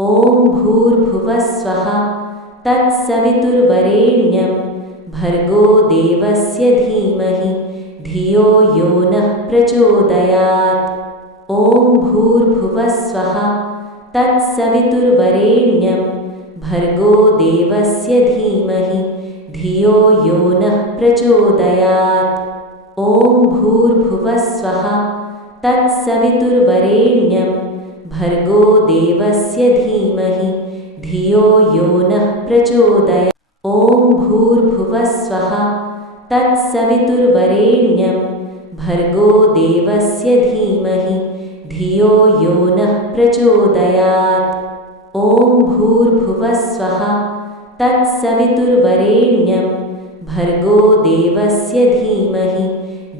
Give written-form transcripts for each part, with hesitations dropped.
ॐ भूर्भुवः स्वः तत्सवितुर्वरेण्यं भर्गो देवस्य धीमहि धियो यो नः प्रचोदयात्। ॐ भूर्भुवः स्वः तत्सवितुर्वरेण्यं भर्गो देवस्य धीमहि धियो यो नः प्रचोदयात्। ॐ भूर्भुवः स्वः तत्सवितुर्वरेण्यं भर्गो देवस्य धीमहि धियो यो नः प्रचोदयात्। ॐ भूर्भुवः स्वः तत्सवितुर्वरेण्यं भर्गो देवस्य धीमहि धियो यो नः प्रचोदयात्। ॐ भूर्भुवः स्वः तत्सवितुर्वरेण्यं भर्गो देवस्य धीमहि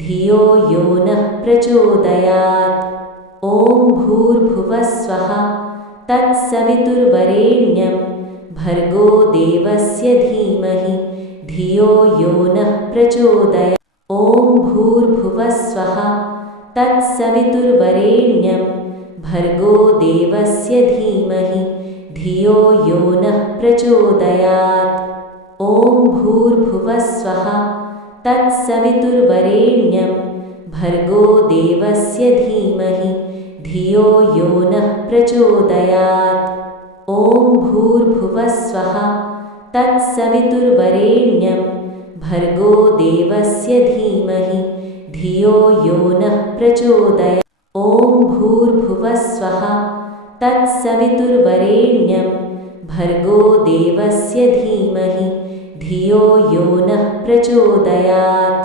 धियो यो नः प्रचोदयात्। ॐ भूर्भुवः स्वः तत्सवितुर्वरेण्यं भर्गो देवस्य धीमहि धियो यो नः प्रचोदयात्। ॐ भूर्भुवः स्वः तत्सवितुर्वरेण्यं भर्गो देवस्य धीमहि धियो यो नः प्रचोदयात्। ॐ भूर्भुवः स्वः तत्सवितुर्वरेण्यं भर्गो देवस्य धीमहि धियो यो नः प्रचोदयात्। ॐ भूर्भुवः स्वः तत्सवितुर्वरेण्यं भर्गो देवस्य धीमहि धियो यो नः प्रचोदयात्। ॐ भूर्भुवः स्वः तत्सवितुर्वरेण्यं भर्गो देवस्य धीमहि धियो यो नः प्रचोदयात्।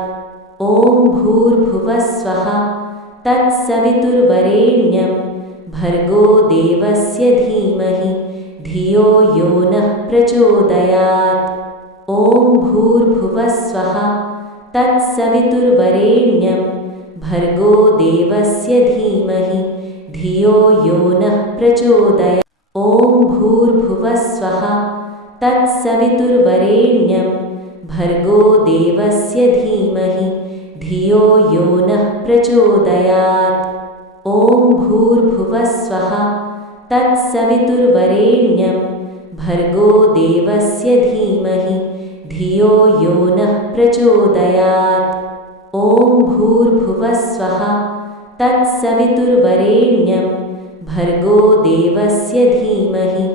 ॐ भूर्भुवः स्वः तत्सवितुर्वरेण्यं भर्गो देवस्य धीमहि धियो यो नः प्रचोदयात्। ॐ भूर्भुवः स्वः तत्सवितुर्वरेण्यं भर्गो देवस्य धीमहि धियो यो नः प्रचोदयात्। ॐ भूर्भुवः स्वः तत्सवितुर्वरेण्यं भर्गो देवस्य धीमहि धियो यो नः प्रचोदयात्। ॐ भूर्भुवः स्वः तत्सवितुर्वरेण्यं भर्गो देवस्य धीमहि धियो यो नः प्रचोदयात्। ॐ भूर्भुवः स्वः तत्सवितुर्वरेण्यं भर्गो देवस्य धीमहि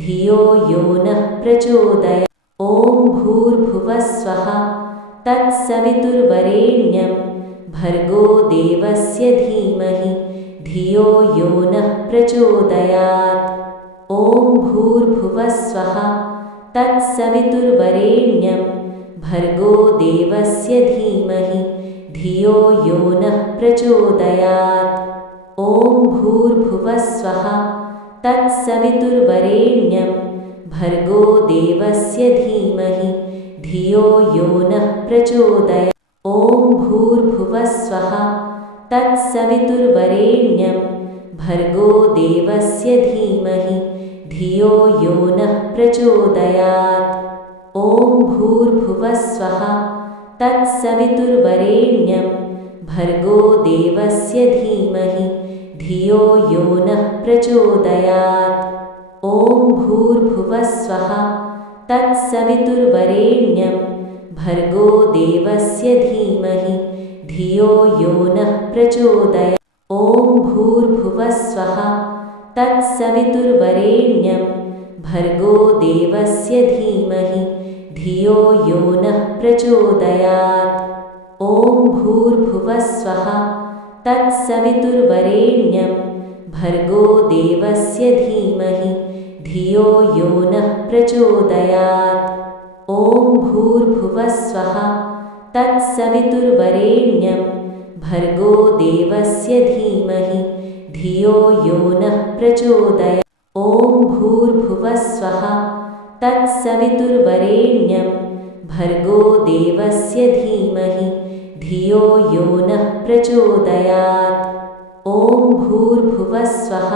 धियो यो नः प्रचोदयात्। ॐ भूर्भुवः स्वः तत्सवितुर्वरेण्यं भर्गो देवस्य धीमहि धियो यो नः प्रचोदयात्। ॐ भूर्भुवः स्वः तत्सवितुर्वरेण्यं भर्गो देवस्य धीमहि धियो यो नः प्रचोदयात्। ॐ भूर्भुवः स्वः तत्सवितुर्वरेण्यं भर्गो देवस्य धीमहि धियो यो नः प्रचोदयात्। ॐ भूर्भुवः स्वः तत्सवितुर्वरेण्यं भर्गो देवस्य धीमहि धियो यो नः प्रचोदयात्। ॐ भूर्भुवः स्वः तत्सवितुर्वरेण्यं भर्गो देवस्य धीमहि धियो यो नः प्रचोदयात्। ॐ भूर्भुवः स्वः तत्सवितुर्वरेण्यं भर्गो देवस्य धीमहि धियो यो नः प्रचोदयात्। ॐ भूर्भुवः स्वः तत्सवितुर्वरेण्यं भर्गो देवस्य धीमहि धियो यो नः प्रचोदयात्। ॐ भूर्भुवः स्वः तत्सवितुर्वरेण्यं भर्गो देवस्य धीमहि धियो यो नः प्रचोदयात्। ॐ भूर्भुवः स्वः तत्सवितुर्वरेण्यं भर्गो देवस्य धीमहि धियो यो नः प्रचोदयात्। ॐ भूर्भुवः स्वः तत्सवितुर्वरेण्यं भर्गो देवस्य धीमहि धियो यो नः प्रचोदयात्। ॐ भूर्भुवः स्वः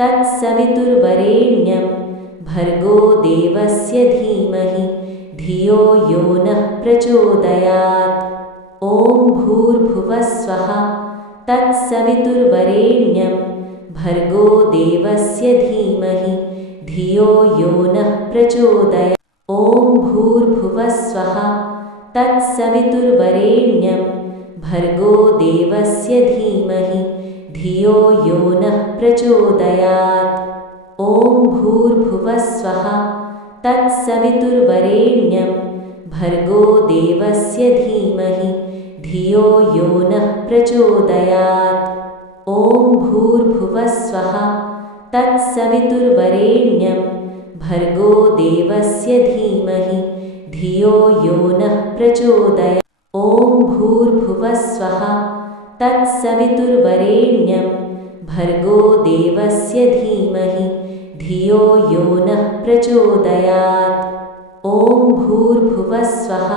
तत्सवितुर्वरेण्यं भर्गो देवस्य धीमहि धियो यो नः प्रचोदयात्। ॐ भूर्भुवः स्वः तत्सवितुर्वरेण्यं भर्गो देवस्य धीमहि धियो यो नः प्रचोदयात्। ॐ भूर्भुवस्वः तत्सवितुर्वरेण्यं भर्गो देवस्य धीमहि धियो यो नः प्रचोदयात्। ॐ भूर्भुवस्वः तत्सवितुर्वरेण्यं भर्गो देवस्य धीमहि धियो यो नः प्रचोदयात्। ॐ भूर्भुवस्वः तत्सवितुर्वरेण्यं भर्गो देवस्य धीमहि धियो यो नः प्रचोदयात्। ॐ भूर्भुवस्वः तत्सवितुर्वरेण्यं भर्गो देवस्य धीमहि धियो यो नः प्रचोदयात्। ॐ भूर्भुवस्वः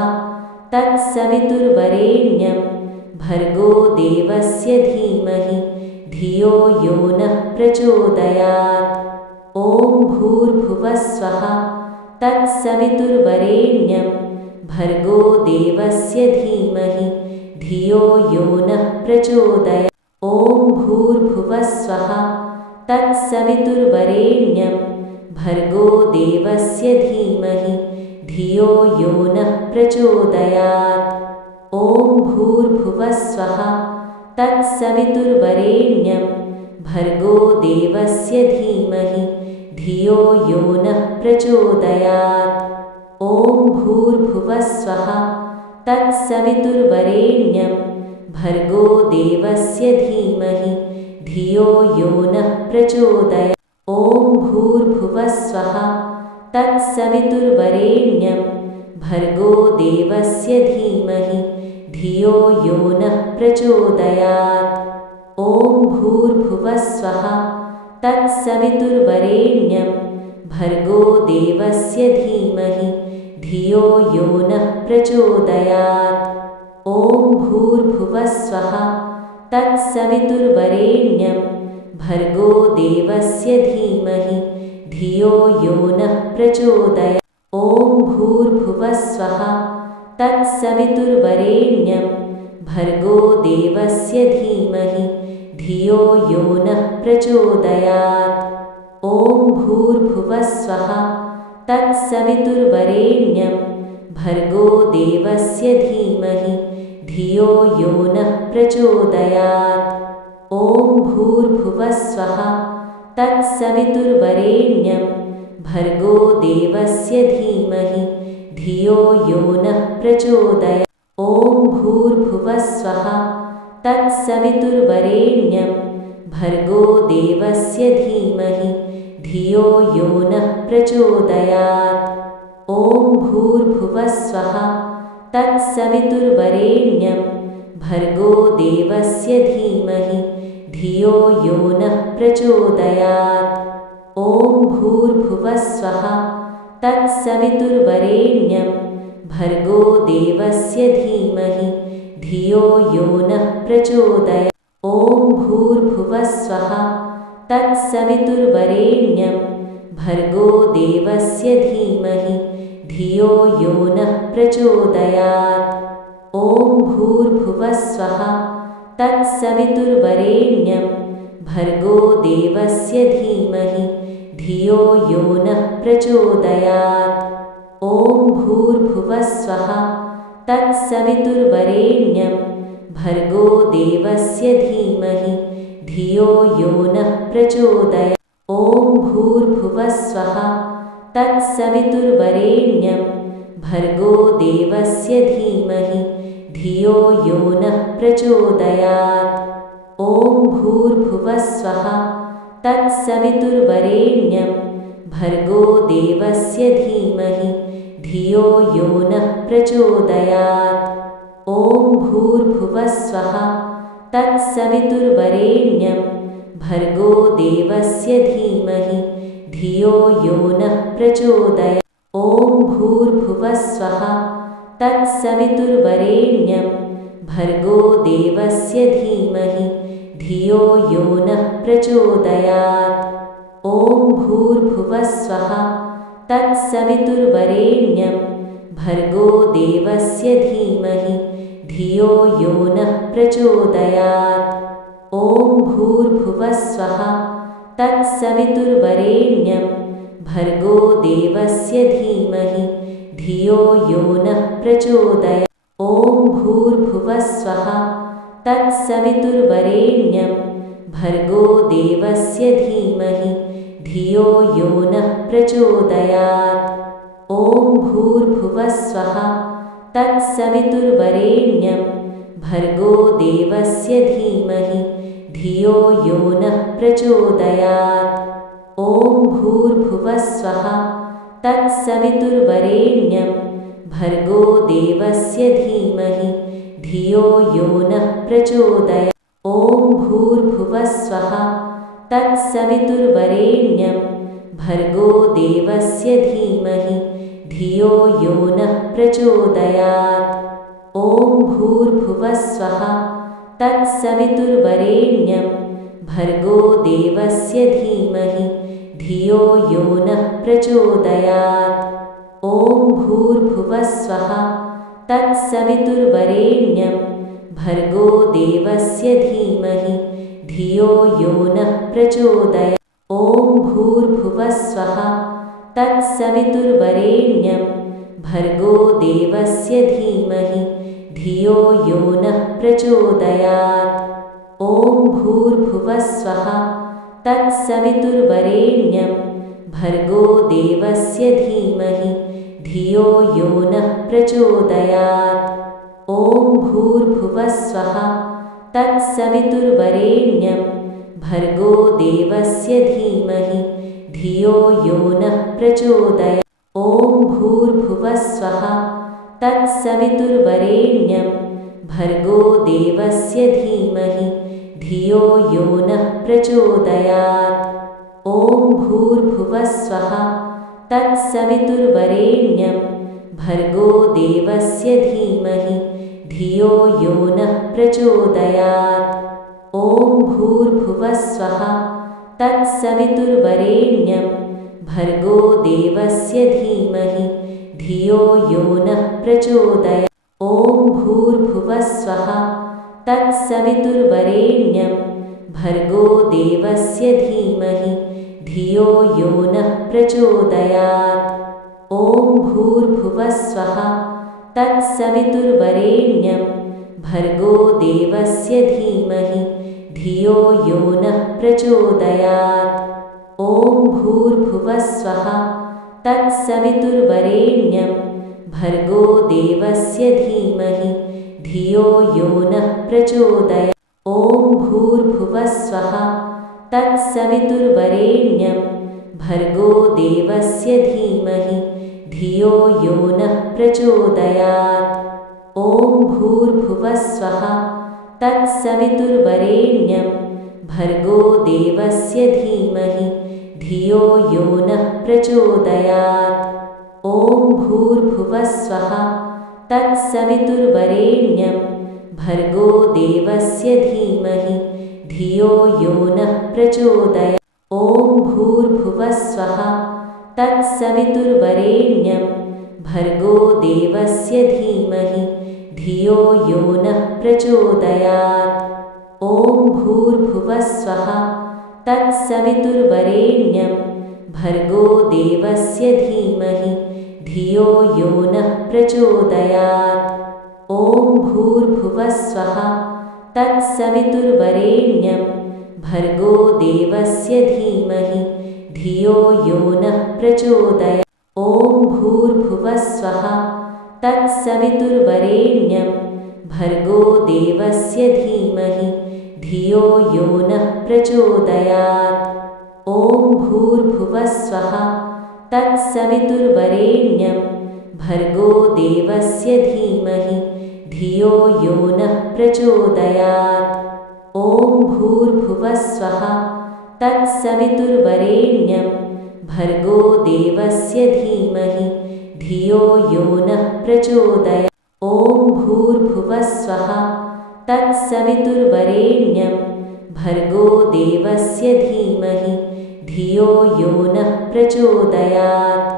तत्सवितुर्वरेण्यं भर्गो देवस्य धीमहि धियो यो नः प्रचोदयात्। ॐ भूर्भुवस्वः तत्सवितुर्वरेण्यं भर्गो देवस्य धीमहि धियो यो नः प्रचोदयात्। ॐ भूर्भुवस्वः तत्सवितुर्वरेण्यं भर्गो देवस्य धीमहि धियो यो नः प्रचोदयात्। ॐ भूर्भुवस्वः तत्सवितुर्वरेण्यं भर्गो देवस्य धीमहि धियो यो नः प्रचोदयात्। ॐ भूर्भुवस्वः तत्सवितुर्वरेण्यं भर्गो देवस्य धीमहि धियो यो नः प्रचोदयात्। ॐ भूर्भुवस्वः तत्सवितुर्वरेण्यं भर्गो देवस्य धीमहि धियो यो नः प्रचोदयात्। ॐ भूर्भुवस्वः तत्सवितुर्वरेण्यं भर्गो देवस्य धीमहि धियो यो नः प्रचोदयात्। ॐ भूर्भुवस्वः तत्सवितुर्वरेण्यं भर्गो देवस्य धीमहि धियो यो नः प्रचोदयात्। ॐ भूर्भुवस्वः तत्सवितुर्वरेण्यं भर्गो देवस्य धीमहि धियो यो नः प्रचोदयात्। ॐ भूर्भुवस्वः तत्सवितुर्वरेण्यं भर्गो देवस्य धीमहि धियो यो नः प्रचोदयात्। ॐ भूर्भुवस्वः तत्सवितुर्वरेण्यं भर्गो देवस्य धीमहि धियो यो नः प्रचोदयात्। ॐ भूर्भुवस्वः तत्सवितुर्वरेण्यं भर्गो देवस्य धीमहि धियो यो नः प्रचोदयात्। ॐ भूर्भुवस्वः तत्सवितुर्वरेण्यं भर्गो देवस्य धीमहि धियो यो नः प्रचोदयात्। ॐ भूर्भुवस्वः तत्सवितुर्वरेण्यं भर्गो देवस्य धीमहि धियो यो नः प्रचोदयात्। ॐ भूर्भुवस्वः तत्सवितुर्वरेण्यं भर्गो देवस्य धीमहि धियो यो नः प्रचोदयात्। ॐ भूर्भुवस्वः तत्सवितुर्वरेण्यं भर्गो देवस्य धीमहि धियो यो नः प्रचोदयात्। ॐ भूर्भुवस्वः तत्सवितुर्वरेण्यं भर्गो देवस्य धीमहि धियो यो नः प्रचोदयात्। ॐ भूर्भुवस्वः तत्सवितुर्वरेण्यं भर्गो देवस्य धीमहि धियो यो नः प्रचोदयात्। ॐ भूर्भुवस्वः तत्सवितुर्वरेण्यं भर्गो देवस्य धीमहि धियो यो नः प्रचोदयात्। ॐ भूर्भुवस्वः तत्सवितुर्वरेण्यं भर्गो देवस्य धीमहि धियो यो नः प्रचोदयात्। ॐ भूर्भुवस्वः तत्सवितुर्वरेण्यं भर्गो देवस्य धीमहि धियो यो नः प्रचोदयात्। ॐ भूर्भुवस्वः तत्सवितुर्वरेण्यं भर्गो देवस्य धीमहि धियो यो नः प्रचोदयात्। ॐ भूर्भुवस्वः तत्सवितुर्वरेण्यं भर्गो देवस्य धीमहि धियो यो नः प्रचोदयात् ॐ भूर्भुवस्वः तत्सवितुर्वरेण्यं भर्गो देवस्य धीमहि धियो यो नः प्रचोदयात् ॐ भूर्भुवस्वः तत्सवितुर्वरेण्यं भर्गो देवस्य धीमहि धियो यो नः प्रचोदयात् ॐ भूर्भुवस्वः तत्सवितुर्वरेण्यं भर्गो देवस्य धीमहि धियो यो नः प्रचोदयात् ॐ भूर्भुवस्वः तत्सवितुर्वरेण्यं भर्गो देवस्य धीमहि धियो यो नः प्रचोदयात् ॐ भूर्भुवस्वः तत्सवितुर्वरेण्यं भर्गो देवस्य धीमहि धियो यो नः प्रचोदयात् ॐ भूर्भुवस्वः तत्सवितुर्वरेण्यं भर्गो देवस्य धीमहि धियो यो नः प्रचोदयात् ॐ भूर्भुवस्वः तत्सवितुर्वरेण्यं भर्गो देवस्य धीमहि धियो यो नः प्रचोदयात् ॐ भूर्भुवस्वः तत्सवितुर्वरेण्यं भर्गो देवस्य धीमहि धियो यो नः प्रचोदयात् ॐ भूर्भुवस्वः तत्सवितुर्वरेण्यं भर्गो देवस्य धीमहि धियो यो नः प्रचोदयात् ॐ भूर्भुवस्वः तत्सवितुर्वरेण्यं भर्गो देवस्य धीमहि धियो यो नः प्रचोदयात् ॐ भूर्भुवस्वः तत्सवितुर्वरेण्यं भर्गो देवस्य धीमहि धियो यो नः प्रचोदयात् ॐ भूर्भुवस्वः तत्सवितुर्वरेण्यं भर्गो देवस्य धीमहि धियो यो नः प्रचोदयात् ॐ भूर्भुवस्वः तत्सवितुर्वरेण्यं भर्गो देवस्य धीमहि धियो यो नः प्रचोदयात् ॐ भूर्भुवस्वः तत्सवितुर्वरेण्यं भर्गो देवस्य धीमहि धियो यो नः प्रचोदयात् ॐ भूर्भुवस्वः तत्सवितुर्वरेण्यं भर्गो देवस्य धीमहि धियो यो नः प्रचोदयात् ॐ भूर्भुवस्वः तत्सवितुर्वरेण्यं भर्गो देवस्य धीमहि धियो यो नः प्रचोदयात् ॐ भूर्भुवस्वः तत्सवितुर्वरेण्यं भर्गो देवस्य धीमहि धियो यो नः प्रचोदयात् ॐ भूर्भुवस्वः तत्सवितुर्वरेण्यं भर्गो देवस्य धीमहि धियो यो नः प्रचोदयात् ॐ भूर्भुवस्वः तत्सवितुर्वरेण्यं भर्गो देवस्य धीमहि धियो यो नः प्रचोदयात् ॐ भूर्भुवस्वः तत्सवितुर्वरेण्यं भर्गो देवस्य धीमहि धियो यो नः प्रचोदयात् ॐ भूर्भुवस्वः तत्सवितुर्वरेण्यं भर्गो देवस्य धीमहि धियो यो नः प्रचोदयात् ॐ भूर्भुवस्वः तत्सवितुर्वरेण्यं भर्गो देवस्य धीमहि धियो यो नः प्रचोदयात् ॐ भूर्भुवस्वः तत्सवितुर्वरेण्यं भर्गो देवस्य धीमहि धियो यो नः प्रचोदयात् ॐ भूर्भुवस्वः तत्सवितुर्वरेण्यं भर्गो देवस्य धीमहि धियो यो नः प्रचोदयात् ॐ भूर्भुवस्वः तत्सवितुर्वरेण्यं भर्गो देवस्य धीमहि धियो यो नः प्रचोदयात्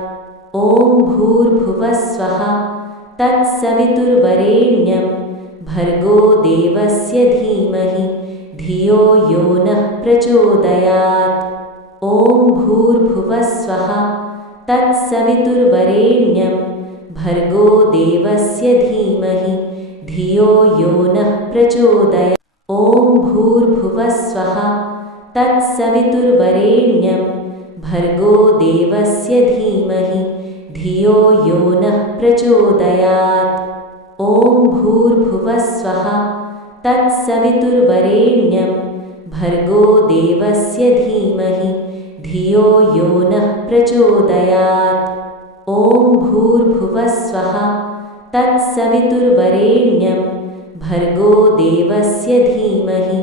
ॐ भूर्भुवस्वः तत्सवितुर्वरेण्यं भर्गो देवस्य धीमहि धियो यो नः प्रचोदयात्। ॐ भूर्भुवस्वः तत्सवितुर्वरेण्यं भर्गो देवस्य धीमहि धियो यो नः प्रचोदयात्। ॐ भूर्भुवस्वः तत्सवितुर्वरेण्यं भर्गो देवस्य धीमहि धियो यो नः प्रचोदयात्। ॐ भूर्भुवस्वः तत्सवितुर्वरेण्यं भर्गो देवस्य धीमहि धियो यो नः प्रचोदयात्। ॐ भूर्भुवस्वः तत्सवितुर्वरेण्यं भर्गो देवस्य धीमहि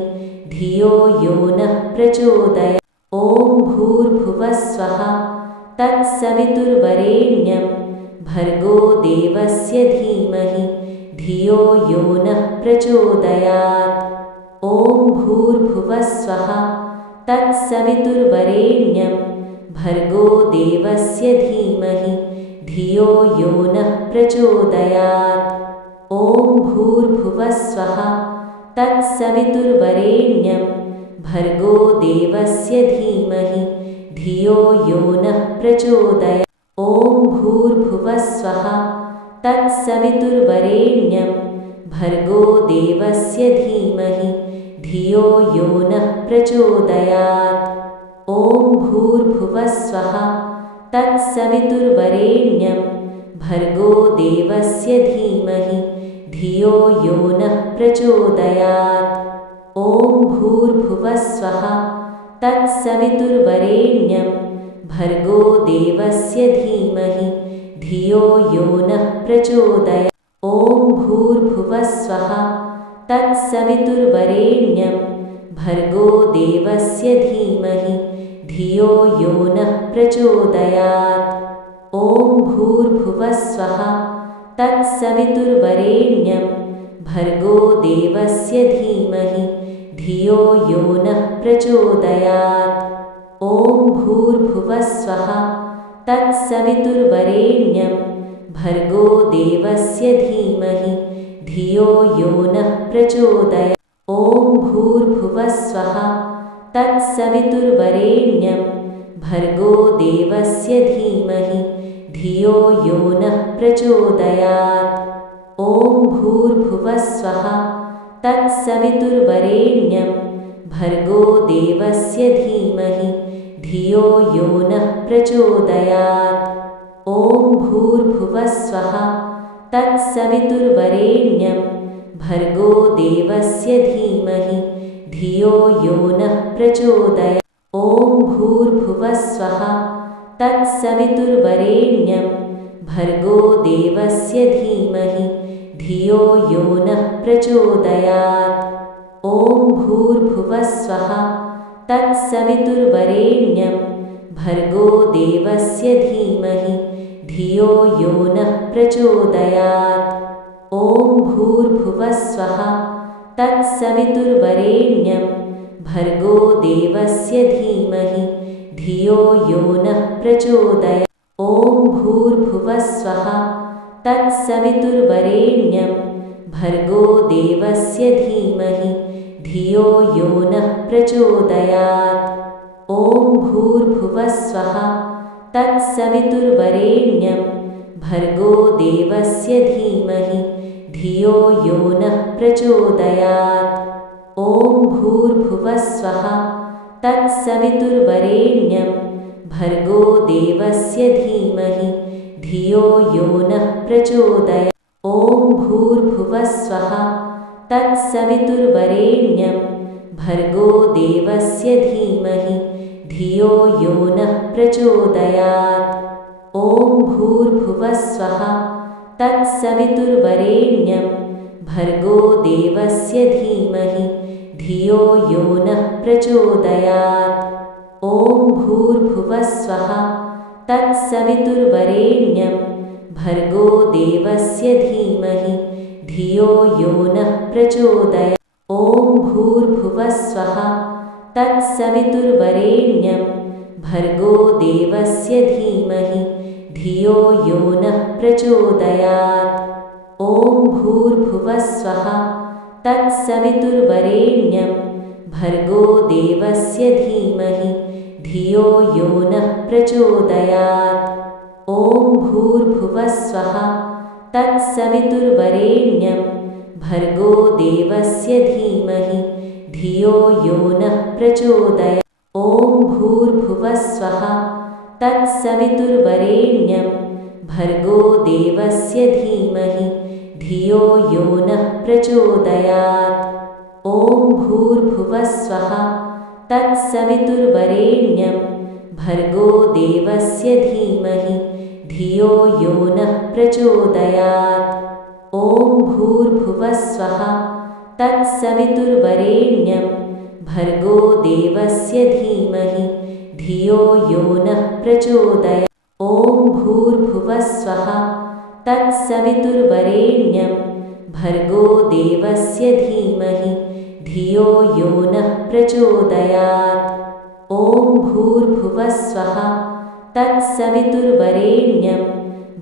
धियो यो नः प्रचोदयात्। ॐ भूर्भुवस्वः तत्सवितुर्वरेण्यं भर्गो देवस्य धीमहि धियो यो नः प्रचोदयात्। ॐ भूर्भुवस्वः तत्सवितुर्वरेण्यं भर्गो देवस्य धीमहि धियो यो नः प्रचोदयात्। ॐ भूर्भुवस्वः तत्सवितुर्वरेण्यं भर्गो देवस्य धीमहि धियो यो नः प्रचोदयात्। ॐ भूर्भुवस्वः तत्सवितुर्वरेण्यं भर्गो देवस्य धीमहि धियो यो नः प्रचोदयात्। ॐ भूर्भुवस्वः तत्सवितुर्वरेण्यं भर्गो देवस्य धीमहि धियो यो नः प्रचोदयात्। ॐ भूर्भुवस्वः तत्सवितुर्वरेण्यं भर्गो देवस्य धीमहि धियो यो नः प्रचोदयात्। ॐ भूर्भुवस्वः तत्सवितुर्वरेण्यं भर्गो देवस्य धीमहि धियो यो नः प्रचोदयात्। ॐ भूर्भुवस्वः तत्सवितुर्वरेण्यं भर्गो देवस्य धीमहि धियो यो नः प्रचोदयात्। ॐ भूर्भुवस्वः तत्सवितुर्वरेण्यं भर्गो देवस्य धीमहि धियो यो नः प्रचोदयात्। ॐ भूर्भुवस्वः तत्सवितुर्वरेण्यं भर्गो देवस्य धीमहि धियो यो नः प्रचोदयात्। ॐ भूर्भुवस्वः तत्सवितुर्वरेण्यं भर्गो देवस्य धीमहि धियो यो नः प्रचोदयात्। ॐ भूर्भुवस्वः तत्सवितुर्वरेण्यं भर्गो देवस्य धीमहि धियो यो नः प्रचोदयात्। ॐ भूर्भुवस्वः तत्सवितुर्वरेण्यं भर्गो देवस्य धीमहि धियो यो नः प्रचोदयात्। ॐ भूर्भुवस्वः तत्सवितुर्वरेण्यं भर्गो देवस्य धीमहि धियो यो नः प्रचोदयात्। ॐ भूर्भुवस्वः तत्सवितुर्वरेण्यं भर्गो देवस्य धीमहि धियो यो नः प्रचोदयात्। ॐ भूर्भुवस्वः तत्सवितुर्वरेण्यं भर्गो देवस्य धीमहि धियो यो नः प्रचोदयात्। ॐ भूर्भुवस्वः तत्सवितुर्वरेण्यं भर्गो देवस्य धीमहि धियो यो नः प्रचोदयात्। ॐ भूर्भुवस्वः तत्सवितुर्वरेण्यं भर्गो देवस्य धीमहि धियो यो नः प्रचोदयात्। ॐ भूर्भुवस्वः तत्सवितुर्वरेण्यं भर्गो देवस्य धीमहि धियो यो नः प्रचोदयात्। ॐ भूर्भुवस्वः तत्सवितुर्वरेण्यं भर्गो देवस्य धीमहि धियो यो नः प्रचोदयात्। ॐ भूर्भुवस्वः तत्सवितुर्वरेण्यं भर्गो देवस्य धीमहि धियो यो नः प्रचोदयात्। ॐ भूर्भुवस्वः तत्सवितुर्वरेण्यं भर्गो देवस्य धीमहि धियो यो नः प्रचोदयात्। ॐ भूर्भुवस्वः तत्सवितुर्वरेण्यं भर्गो देवस्य धीमहि धियो यो नः प्रचोदयात्। ॐ भूर्भुवस्वः तत्सवितुर्वरेण्यं भर्गो देवस्य धीमहि धियो यो नः प्रचोदयात्। ॐ भूर्भुवस्वः तत्सवितुर्वरेण्यं भर्गो देवस्य धीमहि धियो यो नः प्रचोदयात्। ॐ भूर्भुवस्वः तत्सवितुर्वरेण्यं भर्गो देवस्य धीमहि धियो यो नः प्रचोदयात्। ॐ भूर्भुवस्वः तत्सवितुर्वरेण्यं भर्गो देवस्य धीमहि धियो यो नः प्रचोदयात्। ॐ भूर्भुवस्वः तत्सवितुर्वरेण्यं भर्गो देवस्य धीमहि धियो यो नः प्रचोदयात्। ॐ भूर्भुवस्वः तत्सवितुर्वरेण्यं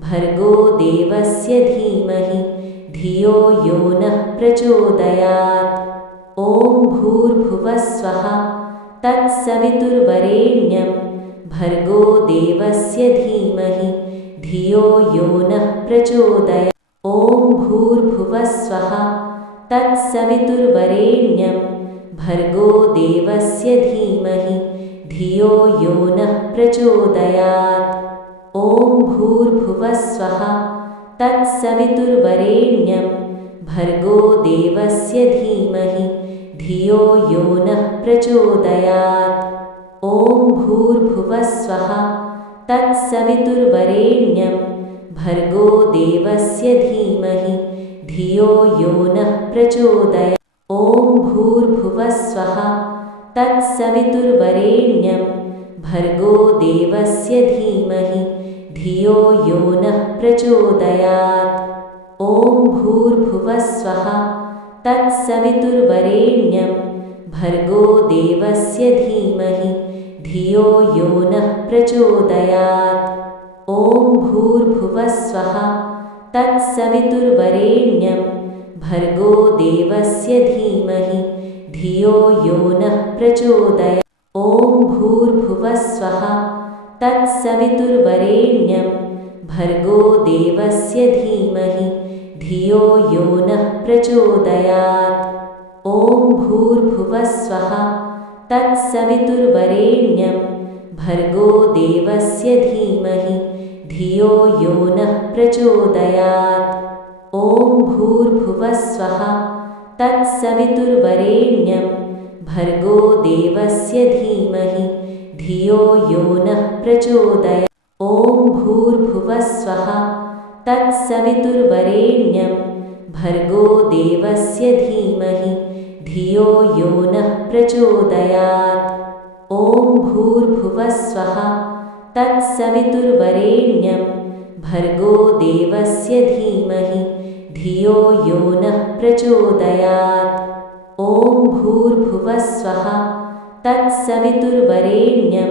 भर्गो देवस्य धीमहि धियो यो नः प्रचोदयात्। ॐ भूर्भुवस्वः तत्सवितुर्वरेण्यं भर्गो देवस्य धीमहि धियो यो नः प्रचोदयात्। ॐ भूर्भुवस्वः तत्सवितुर्वरेण्यं भर्गो देवस्य धीमहि धियो यो नः प्रचोदयात्। ॐ भूर्भुवस्वः तत्सवितुर्वरेण्यं भर्गो देवस्य धीमहि धियो यो नः प्रचोदयात्। ॐ भूर्भुवस्वः तत्सवितुर्वरेण्यं भर्गो देवस्य धीमहि धियो यो नः प्रचोदयात्। ॐ भूर्भुवस्वः तत्सवितुर्वरेण्यं भर्गो देवस्य धीमहि धियो यो नः प्रचोदयात्। ॐ भूर्भुवस्वः तत्सवितुर्वरेण्यं भर्गो देवस्य धीमहि धियो यो नः प्रचोदयात्। ॐ भूर्भुवस्वः तत्सवितुर्वरेण्यं भर्गो देवस्य धीमहि धियो यो नः प्रचोदयात्। ॐ भूर्भुवस्वः तत्सवितुर्वरेण्यं भर्गो देवस्य धीमहि धियो यो नः प्रचोदयात्। ॐ भूर्भुवस्वः तत्सवितुर्वरेण्यं भर्गो देवस्य धीमहि धियो यो नः प्रचोदयात्। ॐ भूर्भुवस्वः तत्सवितुर्वरेण्यं भर्गो देवस्य धीमहि धियो यो नः प्रचोदयात्। ॐ भूर्भुवस्वः तत्सवितुर्वरेण्यं भर्गो देवस्य धीमहि धियो यो नः प्रचोदयात्। ॐ भूर्भुवस्वः तत्सवितुर्वरेण्यं भर्गो देवस्य धीमहि धियो यो नः प्रचोदयात्। ॐ भूर्भुवस्वः तत्सवितुर्वरेण्यं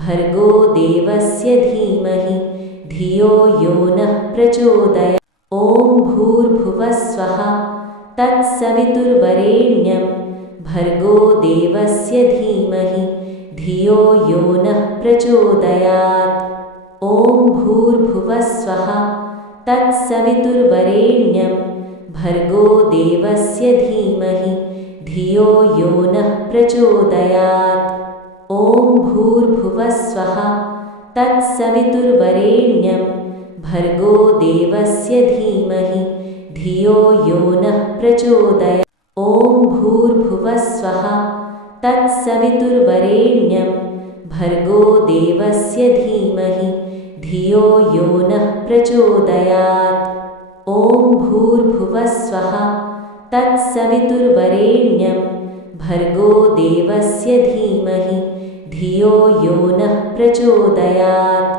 भर्गो देवस्य धीमहि धियो यो नः प्रचोदयात्। ॐ भूर्भुवस्वः तत्सवितुर्वरेण्यं भर्गो देवस्य धीमहि धियो यो नः प्रचोदयात्। ॐ भूर्भुवस्वः तत्सवितुर्वरेण्यं भर्गो देवस्य धीमहि धियो यो नः प्रचोदयात्। ॐ भूर्भुवस्वः तत्सवितुर्वरेण्यं भर्गो देवस्य धीमहि धियो यो नः प्रचोदयात्। ॐ भूर्भुवस्वः तत्सवितुर्वरेण्यं भर्गो देवस्य धीमहि धियो यो नः प्रचोदयात्। ॐ भूर्भुवस्वः तत्सवितुर्वरेण्यं भर्गो देवस्य धीमहि धियो यो नः प्रचोदयात्।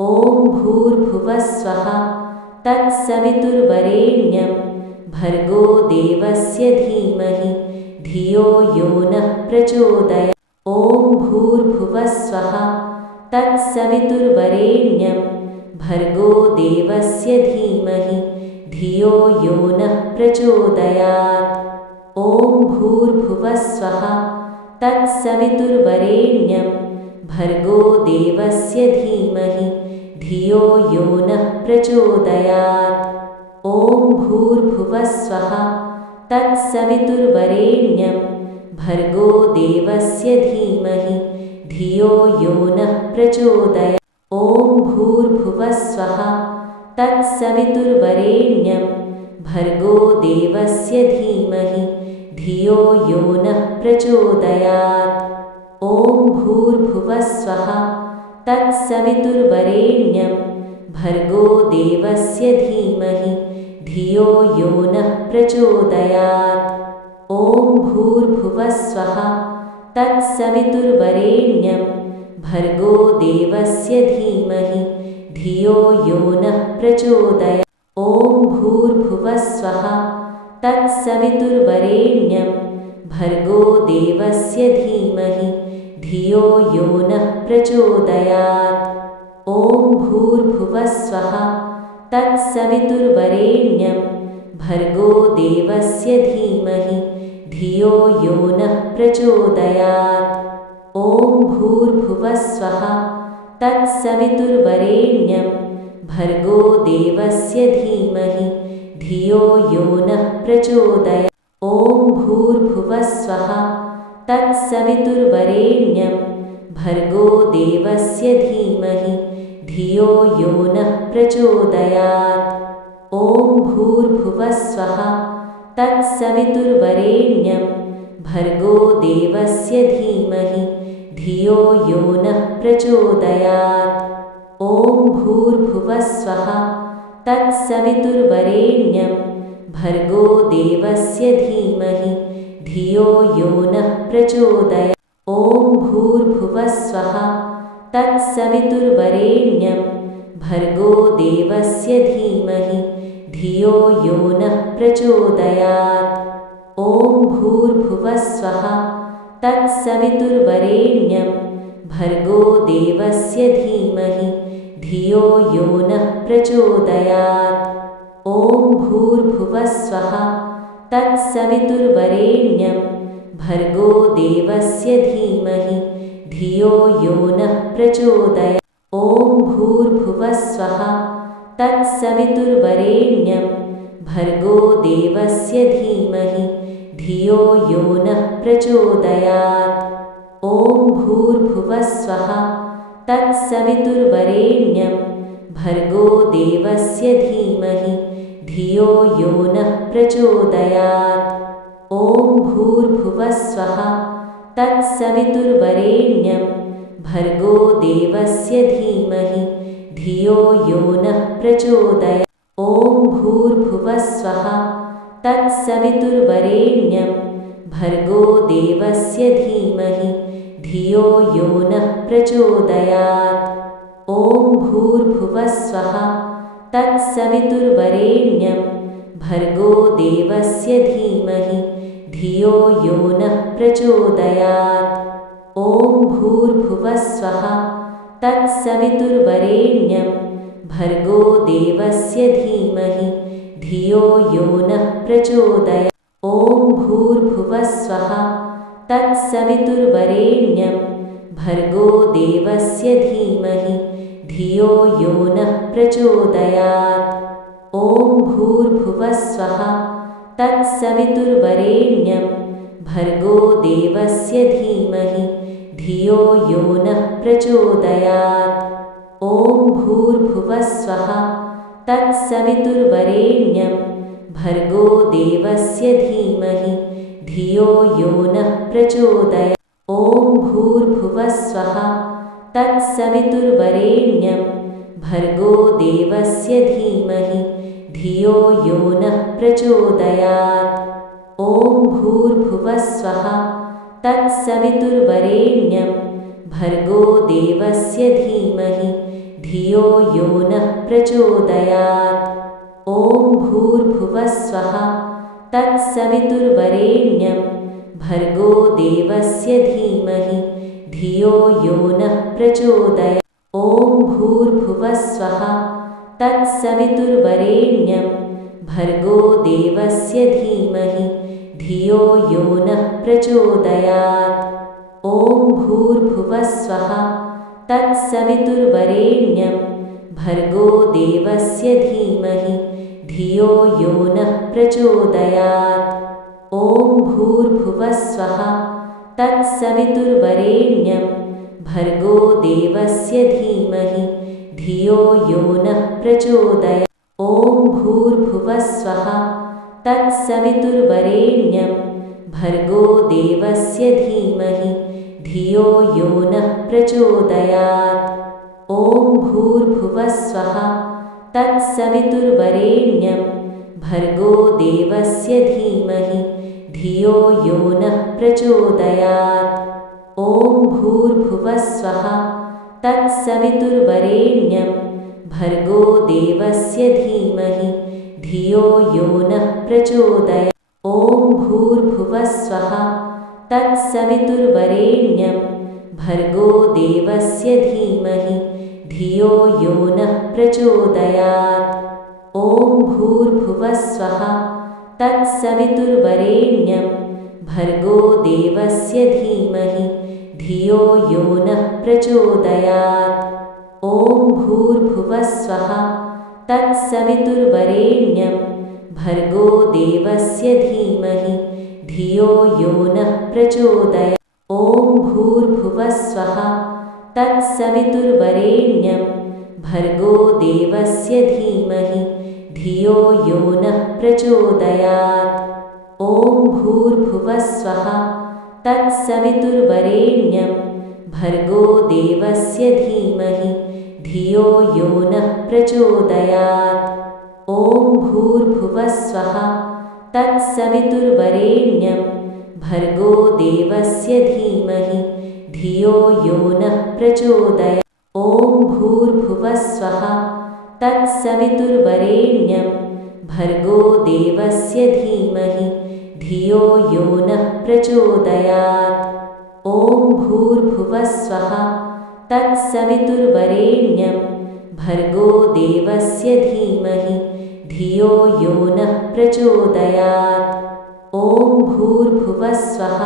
ॐ भूर्भुवस्वः तत्सवितुर्वरेण्यं भर्गो देवस्य धीमहि धियो यो नः प्रचोदयात्। ॐ भूर्भुवस्वः तत्सवितुर्वरेण्यं भर्गो देवस्य धीमहि धियो यो नः प्रचोदयात्। ॐ भूर्भुवः स्वः तत्सवितुर्वरेण्यं भर्गो देवस्य धीमहि धियो यो नः प्रचोदयात्। ॐ भूर्भुवः स्वः तत्सवितुर्वरेण्यं भर्गो देवस्य धीमहि धियो यो नः प्रचोदयात्। ॐ भूर्भुवः स्वः तत्सवितुर्वरेण्यं भर्गो देवस्य धीमहि धियो यो नः प्रचोदयात्। ॐ भूर्भुवः स्वः तत्सवितुर्वरेण्यं भर्गो देवस्य धीमहि धियो यो नः प्रचोदयात्। ॐ भूर्भुवः स्वः तत्सवितुर्वरेण्यं भर्गो देवस्य धीमहि धियो यो नः प्रचोदयात्। ॐ भूर्भुवः स्वः तत्सवितुर्वरेण्यं भर्गो देवस्य धीमहि धियो यो नः प्रचोदयात्। ॐ भूर्भुवः स्वः तत्सवितुर्वरेण्यं भर्गो देवस्य धीमहि धियो यो नः प्रचोदयात्। ॐ भूर्भुवः स्वः तत्सवितुर्वरेण्यं भर्गो देवस्य धीमहि धियो यो नः प्रचोदयात्। ॐ भूर्भुवः स्वः तत्सवितुर्वरेण्यं भर्गो देवस्य धीमहि धियो यो नः प्रचोदयात्। ॐ भूर्भुवः स्वः तत्सवितुर्वरेण्यं भर्गो देवस्य धीमहि धियो यो नः प्रचोदयात्। ॐ भूर्भुवः स्वः तत्सवितुर्वरेण्यं भर्गो देवस्य धीमहि धियो यो नः प्रचोदयात्। ॐ भूर्भुवः स्वः तत्सवितुर्वरेण्यं भर्गो देवस्य धीमहि धियो यो नः प्रचोदयात्। ॐ भूर्भुवः स्वः तत्सवितुर्वरेण्यं भर्गो देवस्य धीमहि धियो यो नः प्रचोदयात्। ॐ भूर्भुवः स्वः तत्सवितुर्वरेण्यं भर्गो देवस्य धीमहि धियो यो नः प्रचोदयात्। ॐ भूर्भुवः स्वः तत्सवितुर्वरेण्यं भर्गो देवस्य धीमहि धियो यो नः प्रचोदयात्। ॐ भूर्भुवः स्वः तत्सवितुर्वरेण्यं भर्गो देवस्य धीमहि धियो यो नः प्रचोदयात्। ॐ भूर्भुवः स्वः तत्सवितुर्वरेण्यं भर्गो देवस्य धीमहि धियो यो नः प्रचोदयात्। ॐ भूर्भुवः स्वः तत्सवितुर्वरेण्यं भर्गो देवस्य धीमहि धियो यो नः प्रचोदयात्। ॐ भूर्भुवः स्वः तत्सवितुर्वरेण्यं भर्गो देवस्य धीमहि धियो यो नः प्रचोदयात्। ॐ भूर्भुवः स्वः तत्सवितुर्वरेण्यं भर्गो देवस्य धीमहि धियो यो नः प्रचोदयात्। ॐ भूर्भुवः स्वः तत्सवितुर्वरेण्यं भर्गो देवस्य धीमहि धियो यो नः प्रचोदयात्। ॐ भूर्भुवः स्वः तत्सवितुर्वरेण्यं भर्गो देवस्य धीमहि धियो यो नः प्रचोदयात्। ॐ भूर्भुवः स्वः तत्सवितुर्वरेण्यं भर्गो देवस्य धीमहि धियो यो नः प्रचोदयात्। ॐ भूर्भुवः स्वः तत्सवितुर्वरेण्यं भर्गो देवस्य धीमहि धियो यो नः प्रचोदयात्। ॐ भूर्भुवः स्वः तत्सवितुर्वरेण्यं भर्गो देवस्य धीमहि धियो यो नः प्रचोदयात्। ॐ भूर्भुवः स्वः तत्सवितुर्वरेण्यं भर्गो देवस्य धीमहि धियो यो नः प्रचोदयात्। ॐ भूर्भुवः स्वः तत्सवितुर्वरेण्यं भर्गो देवस्य धीमहि धियो यो नः प्रचोदयात्। ॐ भूर्भुवः स्वः तत्सवितुर्वरेण्यं भर्गो देवस्य धीमहि धियो यो नः प्रचोदयात्। ॐ भूर्भुवः स्वः तत्सवितुर्वरेण्यं भर्गो देवस्य धीमहि धियो यो नः प्रचोदयात्। ॐ भूर्भुवः स्वः तत्सवितुर्वरेण्यं भर्गो देवस्य धीमहि धियो यो नः प्रचोदयात्। ॐ भूर्भुवः स्वः तत्सवितुर्वरेण्यं भर्गो देवस्य धीमहि धियो यो नः प्रचोदयात्। ॐ भूर्भुवः स्वः तत्सवितुर्वरेण्यं भर्गो देवस्य धीमहि धियो यो नः प्रचोदयात्। ॐ भूर्भुवः स्वः तत्सवितुर्वरेण्यं भर्गो देवस्य धीमहि धियो यो नः प्रचोदयात्। ॐ भूर्भुवः स्वः तत्सवितुर्वरेण्यं भर्गो देवस्य धीमहि धियो यो नः प्रचोदयात्। ॐ भूर्भुवः स्वः तत्सवितुर्वरेण्यं भर्गो देवस्य धीमहि धियो यो नः प्रचोदयात्। ॐ भूर्भुवः स्वः तत्सवितुर्वरेण्यं भर्गो देवस्य धीमहि धियो यो नः प्रचोदयात्। ॐ भूर्भुवः स्वः तत्सवितुर्वरेण्यं भर्गो देवस्य धीमहि धियो यो नः प्रचोदयात्। ॐ भूर्भुवः स्वः तत्सवितुर्वरेण्यं भर्गो देवस्य धीमहि धियो यो नः प्रचोदयात्। ॐ भूर्भुवः स्वः तत्सवितुर्वरेण्यं भर्गो देवस्य धीमहि धियो यो नः प्रचोदयात्। ॐ भूर्भुवः स्वः तत्सवितुर्वरेण्यं भर्गो देवस्य धीमहि धियो यो नः प्रचोदयात्। ॐ भूर्भुवः स्वः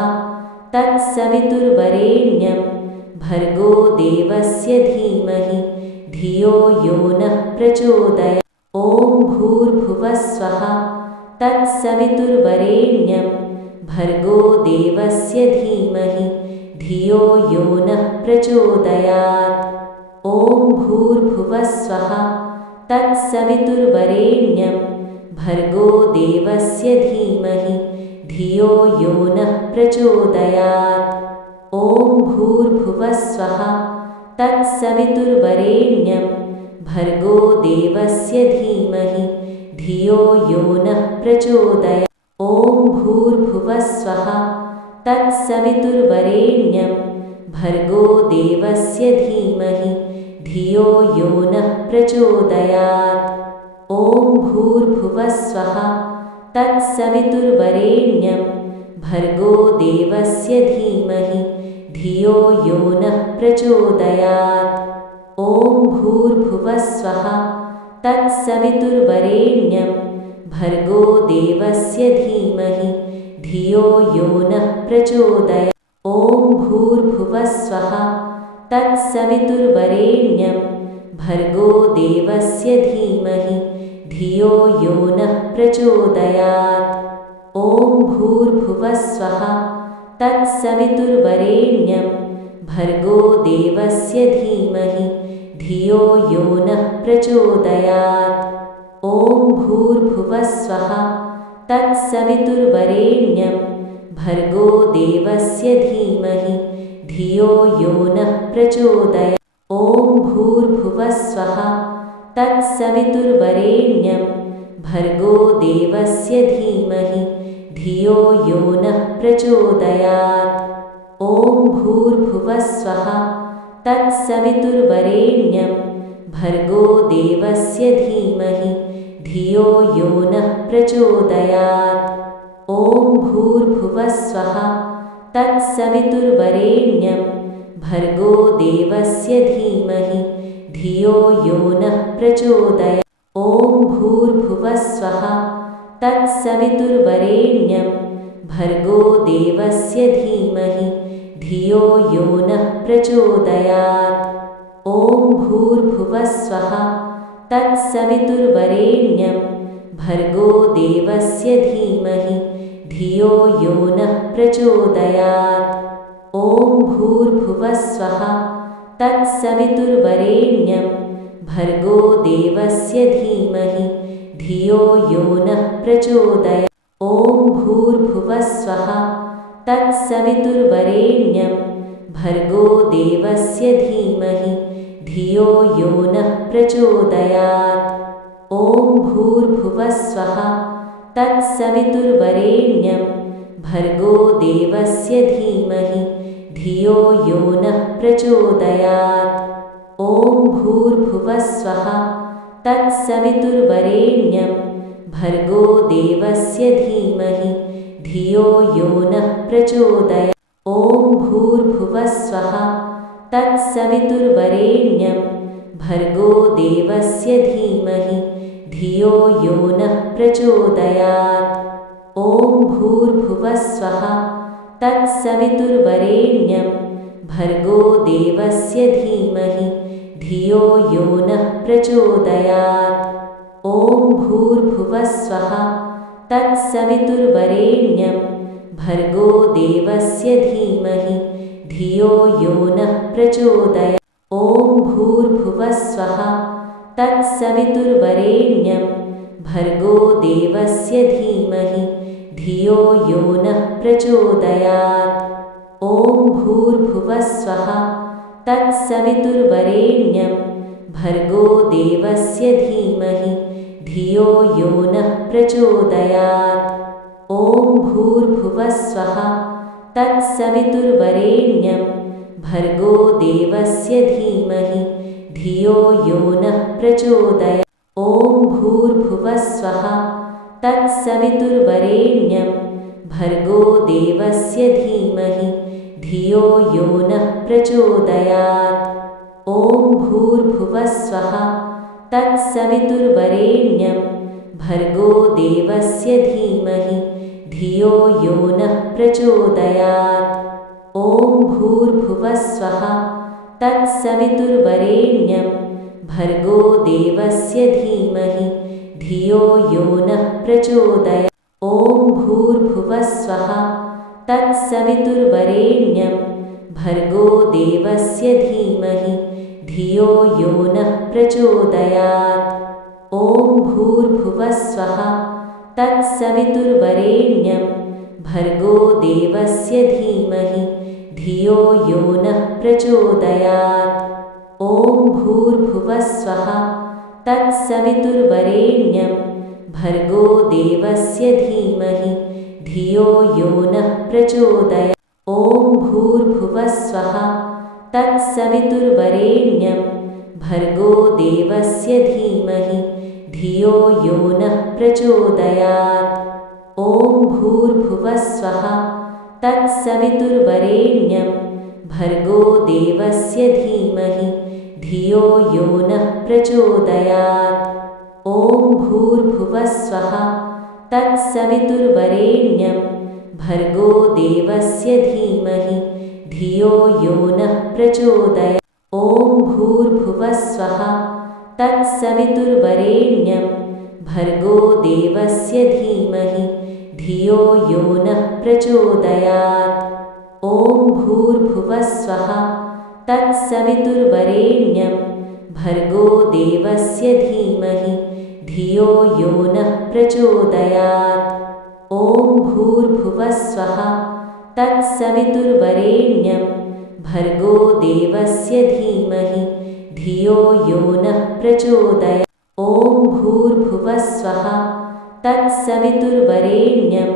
तत्सवितुर्वरेण्यं भर्गो देवस्य धीमहि धियो यो नः प्रचोदयात्। ॐ भूर्भुवः स्वः तत्सवितुर्वरेण्यं भर्गो देवस्य धीमहि धियो यो नः प्रचोदयात्। ॐ भूर्भुवः स्वः तत्सवितुर्वरेण्यं भर्गो देवस्य धीमहि धियो यो नः प्रचोदयात्। ॐ भूर्भुवः स्वः तत्सवितुर्वरेण्यं भर्गो देवस्य धीमहि धियो यो नः प्रचोदयात्। ॐ भूर्भुवः स्वः तत्सवितुर्वरेण्यं भर्गो देवस्य धीमहि धियो यो नः प्रचोदयात्। ॐ भूर्भुवः स्वः तत्सवितुर्वरेण्यं भर्गो देवस्य धीमहि धियो यो नः प्रचोदयात्। ॐ भूर्भुवः स्वः तत्सवितुर्वरेण्यं भर्गो देवस्य धीमहि धियो यो नः प्रचोदयात्। ॐ भूर्भुवः स्वः तत्सवितुर्वरेण्यं भर्गो देवस्य धीमहि धियो यो नः प्रचोदयात्। ॐ भूर्भुवः स्वः तत्सवितुर्वरेण्यं भर्गो देवस्य धीमहि धियो यो नः प्रचोदयात्। ॐ भूर्भुवः स्वः तत्सवितुर्वरेण्यं भर्गो देवस्य धीमहि धियो यो नः प्रचोदयात्। ॐ भूर्भुवः स्वः तत्सवितुर्वरेण्यं भर्गो देवस्य धीमहि धियो यो नः प्रचोदयात्। ॐ भूर्भुवः स्वः तत्सवितुर्वरेण्यं भर्गो देवस्य धीमहि धियो यो नः प्रचोदयात्। ॐ भूर्भुवः स्वः तत्सवितुर्वरेण्यं भर्गो देवस्य धीमहि धियो यो नः प्रचोदयात्। ॐ भूर्भुवः स्वः तत्सवितुर्वरेण्यं भर्गो देवस्य धीमहि धियो यो नः प्रचोदयात्। ॐ भूर्भुवस्वः तत्सवितुर्वरेण्यं भर्गो देवस्य धीमहि धियो यो नः प्रचोदयात्। ॐ भूर्भुवस्वः तत्सवितुर्वरेण्यं भर्गो देवस्य धीमहि धियो यो नः प्रचोदयात्। ॐ भूर्भुवस्वः तत्सवितुर्वरेण्यं भर्गो देवस्य धीमहि धियो यो नः प्रचोदयात्। ॐ भूर्भुवस्वः तत्सवितुर्वरेण्यं भर्गो देवस्य धीमहि धियो यो नः प्रचोदयात्। ॐ भूर्भुवस्वः तत्सवितुर्वरेण्यं भर्गो देवस्य धीमहि धियो यो नः प्रचोदयात्। ॐ भूर्भुवस्वः तत्सवितुर्वरेण्यं भर्गो देवस्य धीमहि धियो यो नः प्रचोदयात्। ॐ भूर्भुवस्वः तत्सवितुर्वरेण्यं भर्गो देवस्य धीमहि धियो यो नः प्रचोदयात्। ॐ भूर्भुवस्वः तत्सवितुर्वरेण्यं भर्गो देवस्य धीमहि धियो यो नः प्रचोदयात्। ॐ भूर्भुवस्वः तत्सवितुर्वरेण्यं भर्गो देवस्य धीमहि धियो यो नः प्रचोदयात्। ॐ भूर्भुवस्वः तत्सवितुर्वरेण्यं भर्गो देवस्य धीमहि धियो यो नः प्रचोदयात्। ॐ भूर्भुवस्वः तत्सवितुर्वरेण्यं भर्गो देवस्य धीमहि धियो यो नः प्रचोदयात्। ॐ भूर्भुवस्वः तत्सवितुर्वरेण्यं भर्गो देवस्य धीमहि धियो यो नः प्रचोदयात्। ॐ भूर्भुवस्वः तत्सवितुर्वरेण्यं भर्गो देवस्य धीमहि धियो यो नः प्रचोदयात्। ॐ भूर्भुवस्वः तत्सवितुर्वरेण्यं भर्गो देवस्य धीमहि धियो यो नः प्रचोदयात्। ॐ भूर्भुवस्वः तत्सवितुर्वरेण्यं भर्गो देवस्य धीमहि धियो यो नः प्रचोदयात्। ॐ भूर्भुवस्वः तत्सवितुर्वरेण्यं भर्गो देवस्य धीमहि धियो यो नः प्रचोदयात्। ॐ भूर्भुवस्वः तत्सवितुर्वरेण्यं भर्गो देवस्य धीमहि धियो यो नः प्रचोदयात्। ॐ भूर्भुवस्वः तत्सवितुर्वरेण्यं भर्गो देवस्य धीमहि धियो यो नः प्रचोदयात्। ॐ भूर्भुवस्वः तत्सवितुर्वरेण्यं भर्गो देवस्य धीमहि धियो यो नः प्रचोदयात्। ॐ भूर्भुवस्वः तत्सवितुर्वरेण्यं भर्गो देवस्य धीमहि धियो यो नः प्रचोदयात्। ॐ भूर्भुवस्वः तत्सवितुर्वरेण्यं भर्गो देवस्य धीमहि धियो यो नः प्रचोदयात्। ॐ भूर्भुवस्वः तत्सवितुर्वरेण्यं भर्गो देवस्य धीमहि धियो यो नः प्रचोदयात्। ॐ भूर्भुवस्वः तत्सवितुर्वरेण्यं भर्गो देवस्य धीमहि धियो यो नः प्रचोदयात्। ॐ भूर्भुवस्वः तत्सवितुर्वरेण्यं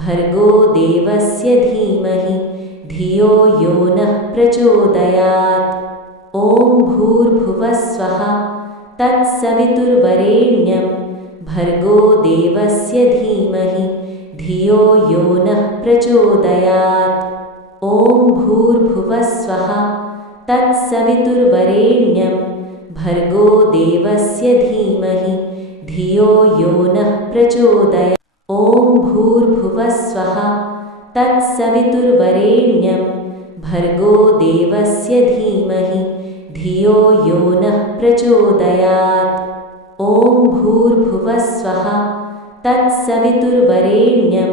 भर्गो देवस्य धीमहि धियो यो नः प्रचोदयात्। ॐ भूर्भुवस्वः तत्सवितुर्वरेण्यं भर्गो देवस्य धीमहि धियो यो नः प्रचोदयात्। ॐ भूर्भुवस्वः तत्सवितुर्वरेण्यं भर्गो देवस्य धीमहि धियो यो नः प्रचोदयात्। ॐ भूर्भुवस्वः तत्सवितुर्वरेण्यं भर्गो देवस्य धीमहि धियो यो नः प्रचोदयात्। ॐ भूर्भुवस्वः तत्सवितुर्वरेण्यं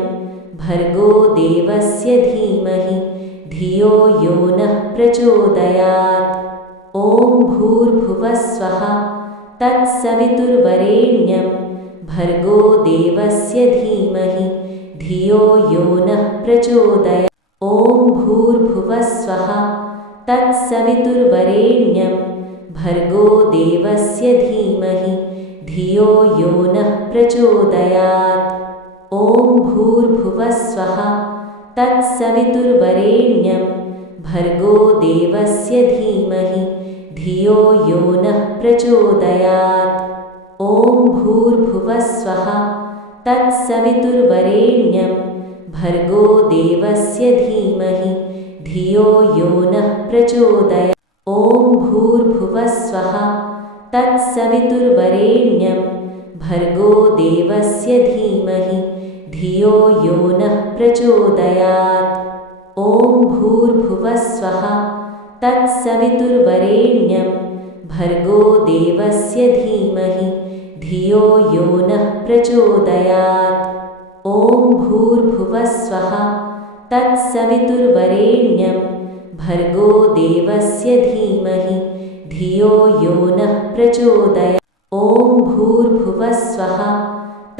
भर्गो देवस्य धीमहि धियो यो नः प्रचोदयात्। ॐ भूर्भुवस्वः तत्सवितुर्वरेण्यं भर्गो देवस्य धीमहि धियो यो नः प्रचोदयात्। ॐ भूर्भुवस्वः तत्सवितुर्वरेण्यं भर्गो देवस्य धीमहि धियो यो नः प्रचोदयात्। ॐ भूर्भुवस्वः तत्सवितुर्वरेण्यं भर्गो देवस्य धीमहि धियो यो नः प्रचोदयात्। ॐ भूर्भुवस्वः तत्सवितुर्वरेण्यं भर्गो देवस्य धीमहि धियो यो नः प्रचोदयात्। ॐ भूर्भुवस्वः तत्सवितुर्वरेण्यं भर्गो देवस्य धीमहि धियो यो नः प्रचोदयात्। ॐ भूर्भुवस्वः तत्सवितुर्वरेण्यं भर्गो देवस्य धीमहि धियो यो नः प्रचोदयात्। ॐ भूर्भुवस्वः तत्सवितुर्वरेण्यं भर्गो देवस्य धीमहि धियो यो नः प्रचोदयात्। ॐ भूर्भुवस्वः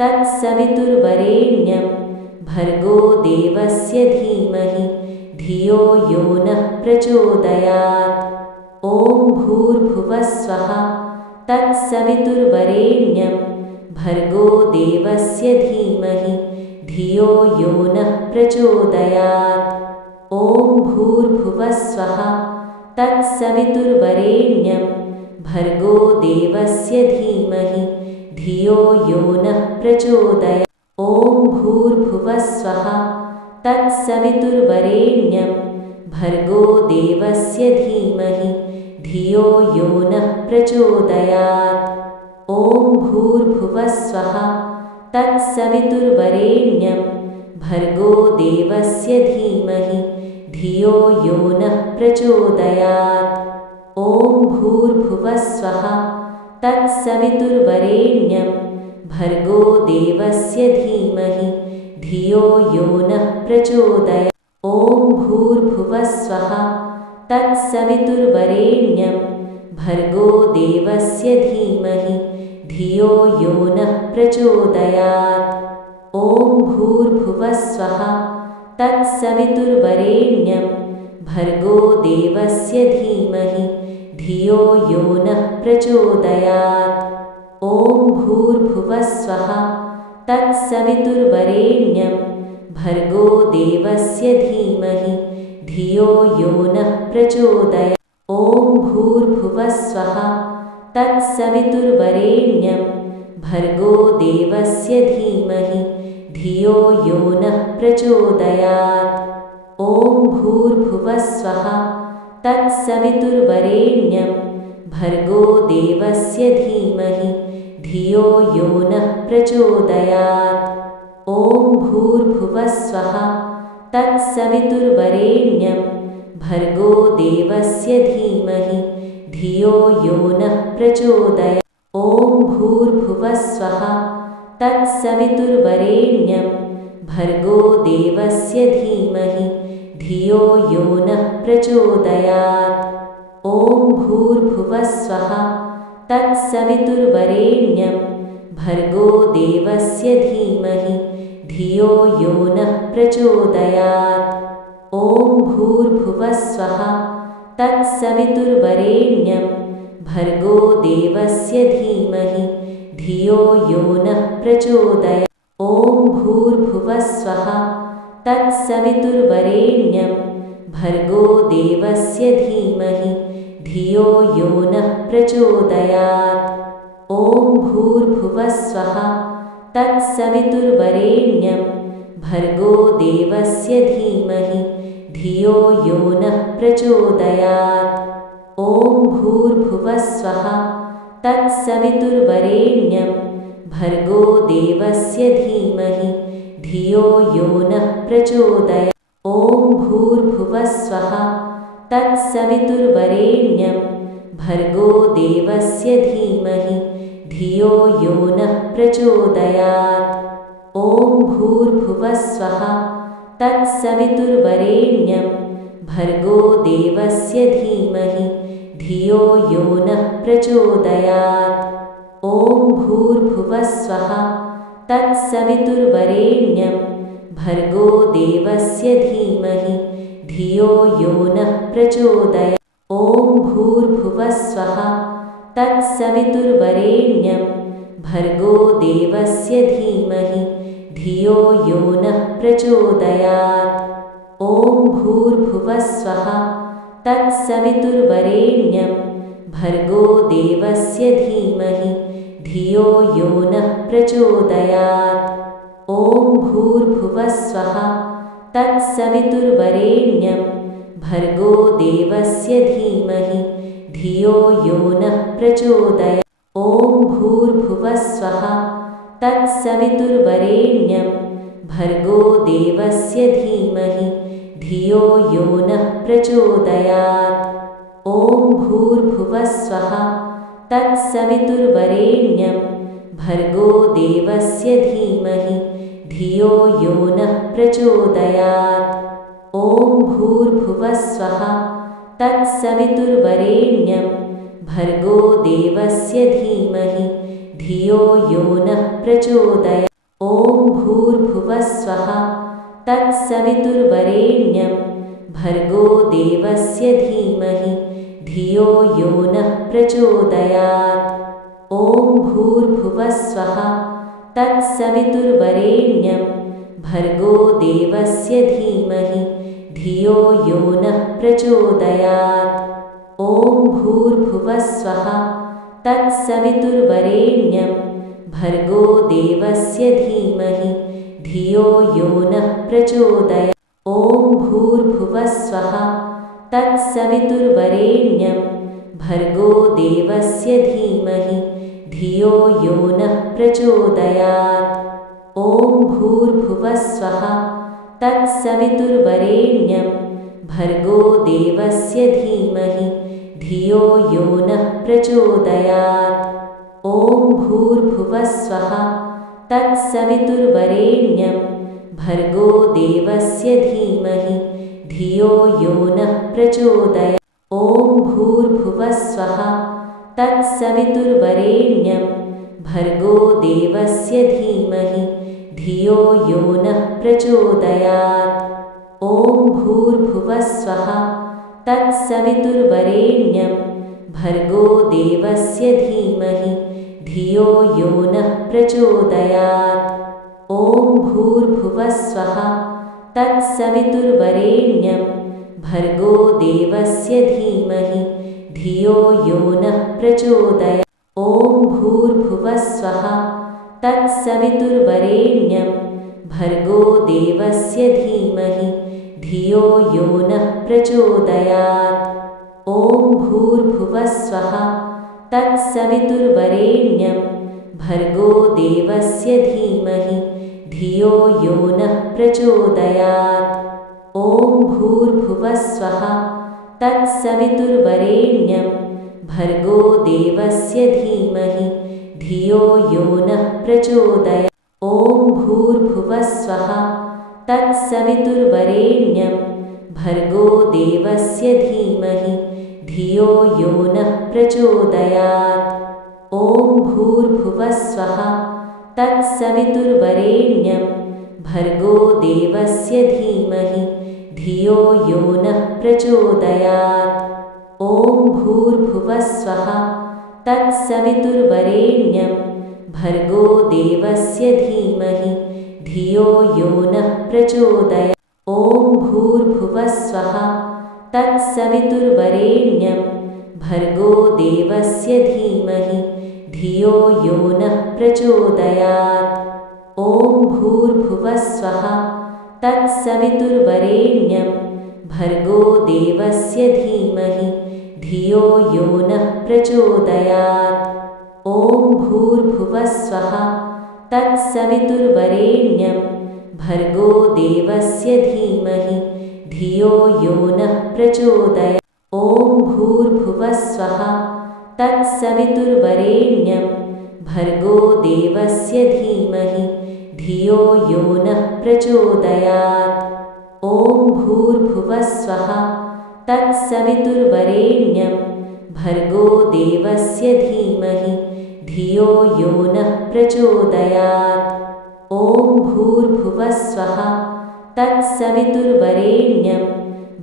तत्सवितुर्वरेण्यं भर्गो देवस्य धीमहि धियो यो नः प्रचोदयात्। ॐ भूर्भुवस्वः तत्सवितुर्वरेण्यं भर्गो देवस्य धीमहि धियो यो नः प्रचोदयात्। ॐ भूर्भुवस्वः तत्सवितुर्वरेण्यं भर्गो देवस्य धीमहि धियो यो नः प्रचोदयात्। ॐ भूर्भुवस्वः तत्सवितुर्वरेण्यं भर्गो देवस्य धीमहि धियो यो नः प्रचोदयात्। ॐ भूर्भुवस्वः तत्सवितुर्वरेण्यं भर्गो देवस्य धीमहि धियो यो नः प्रचोदयात्। ॐ भूर्भुवस्वः तत्सवितुर्वरेण्यं भर्गो देवस्य धीमहि धियो यो नः प्रचोदयात्। ॐ भूर्भुवस्वः तत्सवितुर्वरेण्यं भर्गो देवस्य धीमहि धियो यो नः प्रचोदयात्। ॐ भूर्भुवस्वः तत्सवितुर्वरेण्यं भर्गो देवस्य धीमहि धियो यो नः प्रचोदयात्। ॐ भूर्भुवस्वः तत्सवितुर्वरेण्यं भर्गो देवस्य धीमहि धियो यो नः प्रचोदयात्। ॐ भूर्भुवस्वः तत्सवितुर्वरेण्यं भर्गो देवस्य धीमहि धियो यो नः प्रचोदयात्। ॐ भूर्भुवस्वः तत्सवितुर्वरेण्यं भर्गो देवस्य धीमहि धियो यो नः प्रचोदयात्। ॐ भूर्भुवस्वः तत्सवितुर्वरेण्यं भर्गो देवस्य धीमहि धियो यो नः प्रचोदयात्। ॐ भूर्भुवस्वः तत्सवितुर्वरेण्यं भर्गो देवस्य धीमहि धियो यो नः प्रचोदयात्। ॐ भूर्भुवस्वः तत्सवितुर्वरेण्यं भर्गो देवस्य धीमहि धियो यो नः प्रचोदयात्। ॐ भूर्भुवस्वः तत्सवितुर्वरेण्यं भर्गो देवस्य धीमहि धियो यो नः प्रचोदयात्। ॐ भूर्भुवस्वः तत्सवितुर्वरेण्यं भर्गो देवस्य धीमहि धियो यो नः प्रचोदयात्। ॐ भूर्भुवस्वः तत्सवितुर्वरेण्यं भर्गो देवस्य धीमहि धियो यो नः प्रचोदयात्। ॐ भूर्भुवस्वः तत्सवितुर्वरेण्यं भर्गो देवस्य धीमहि धियो यो नः प्रचोदयात्। ॐ भूर्भुवः स्वः तत्सवितुर्वरेण्यं भर्गो देवस्य धीमहि धियो यो नः प्रचोदयात्। ॐ भूर्भुवः स्वः तत्सवितुर्वरेण्यं भर्गो देवस्य धीमहि धियो यो नः प्रचोदयात्। ॐ भूर्भुवः स्वः तत्सवितुर्वरेण्यं भर्गो देवस्य धीमहि धियो यो नः प्रचोदयात्। ॐ भूर्भुवः स्वः तत्सवितुर्वरेण्यं भर्गो देवस्य धीमहि धियो यो नः प्रचोदयात्। ॐ भूर्भुवः स्वः तत्सवितुर्वरेण्यं भर्गो देवस्य धीमहि धियो यो नः प्रचोदयात्। ॐ भूर्भुवः स्वः तत्सवितुर्वरेण्यं भर्गो देवस्य धीमहि धियो यो नः प्रचोदयात्। ॐ भूर्भुवः स्वः तत्सवितुर्वरेण्यं भर्गो देवस्य धीमहि धियो यो नः प्रचोदयात्। ॐ भूर्भुवः स्वः तत्सवितुर्वरेण्यं भर्गो देवस्य धीमहि धियो यो नः प्रचोदयात्। ॐ भूर्भुवः स्वः तत्सवितुर्वरेण्यं भर्गो देवस्य धीमहि धियो यो नः प्रचोदयात्। ॐ भूर्भुवः स्वः तत्सवितुर्वरेण्यं भर्गो देवस्य धीमहि धियो यो नः प्रचोदयात्। ॐ भूर्भुवः स्वः तत्सवितुर्वरेण्यं भर्गो देवस्य धीमहि धियो यो नः प्रचोदयात्। ॐ भूर्भुवः स्वः तत्सवितुर्वरेण्यं भर्गो देवस्य धीमहि धियो यो नः प्रचोदयात्। ॐ भूर्भुवः स्वः तत्सवितुर्वरेण्यं भर्गो देवस्य धीमहि धियो यो नः प्रचोदयात्। ॐ भूर्भुवः स्वः तत्सवितुर्वरेण्यं भर्गो देवस्य धीमहि धियो यो नः प्रचोदयात्। ॐ भूर्भुवः स्वः तत्सवितुर्वरेण्यं भर्गो देवस्य धीमहि धियो यो नः प्रचोदयात्। ॐ भूर्भुवः स्वः तत्सवितुर्वरेण्यं भर्गो देवस्य धीमहि धियो यो नः प्रचोदयात्। ॐ भूर्भुवः स्वः तत्सवितुर्वरेण्यं भर्गो देवस्य धीमहि धियो यो नः प्रचोदयात्। ॐ भूर्भुवः स्वः तत्सवितुर्वरेण्यं भर्गो देवस्य धीमहि धियो यो नः प्रचोदयात्। ॐ भूर्भुवः स्वः तत्सवितुर्वरेण्यं भर्गो देवस्य धीमहि धियो यो नः प्रचोदयात्। ॐ भूर्भुवः स्वः तत्सवितुर्वरेण्यं भर्गो देवस्य धीमहि धियो यो नः प्रचोदयात्। ॐ भूर्भुवः स्वः तत्सवितुर्वरेण्यं भर्गो देवस्य धीमहि धियो यो नः प्रचोदयात्। ॐ भूर्भुवः स्वः तत्सवितुर्वरेण्यं भर्गो देवस्य धीमहि धियो यो नः प्रचोदयात्। ॐ भूर्भुवः स्वः तत्सवितुर्वरेण्यं भर्गो देवस्य धीमहि धियो यो नः प्रचोदयात्। ॐ भूर्भुवः स्वः तत्सवितुर्वरेण्यं भर्गो देवस्य धीमहि धियो यो नः प्रचोदयात्। ॐ भूर्भुवः स्वः तत्सवितुर्वरेण्यं भर्गो देवस्य धीमहि धियो यो नः प्रचोदयात्। ॐ भूर्भुवः स्वः तत्सवितुर्वरेण्यं भर्गो देवस्य धीमहि धियो यो नः प्रचोदयात्। ॐ भूर्भुवः स्वः तत्सवितुर्वरेण्यं भर्गो देवस्य धीमहि धियो यो नः प्रचोदयात्। ॐ भूर्भुवः स्वः तत्सवितुर्वरेण्यं भर्गो देवस्य धीमहि धियो यो नः प्रचोदयात्। ॐ भूर्भुवः स्वः तत्सवितुर्वरेण्यं भर्गो देवस्य धीमहि धियो यो नः प्रचोदयात्। ॐ भूर्भुवः स्वः तत्सवितुर्वरेण्यं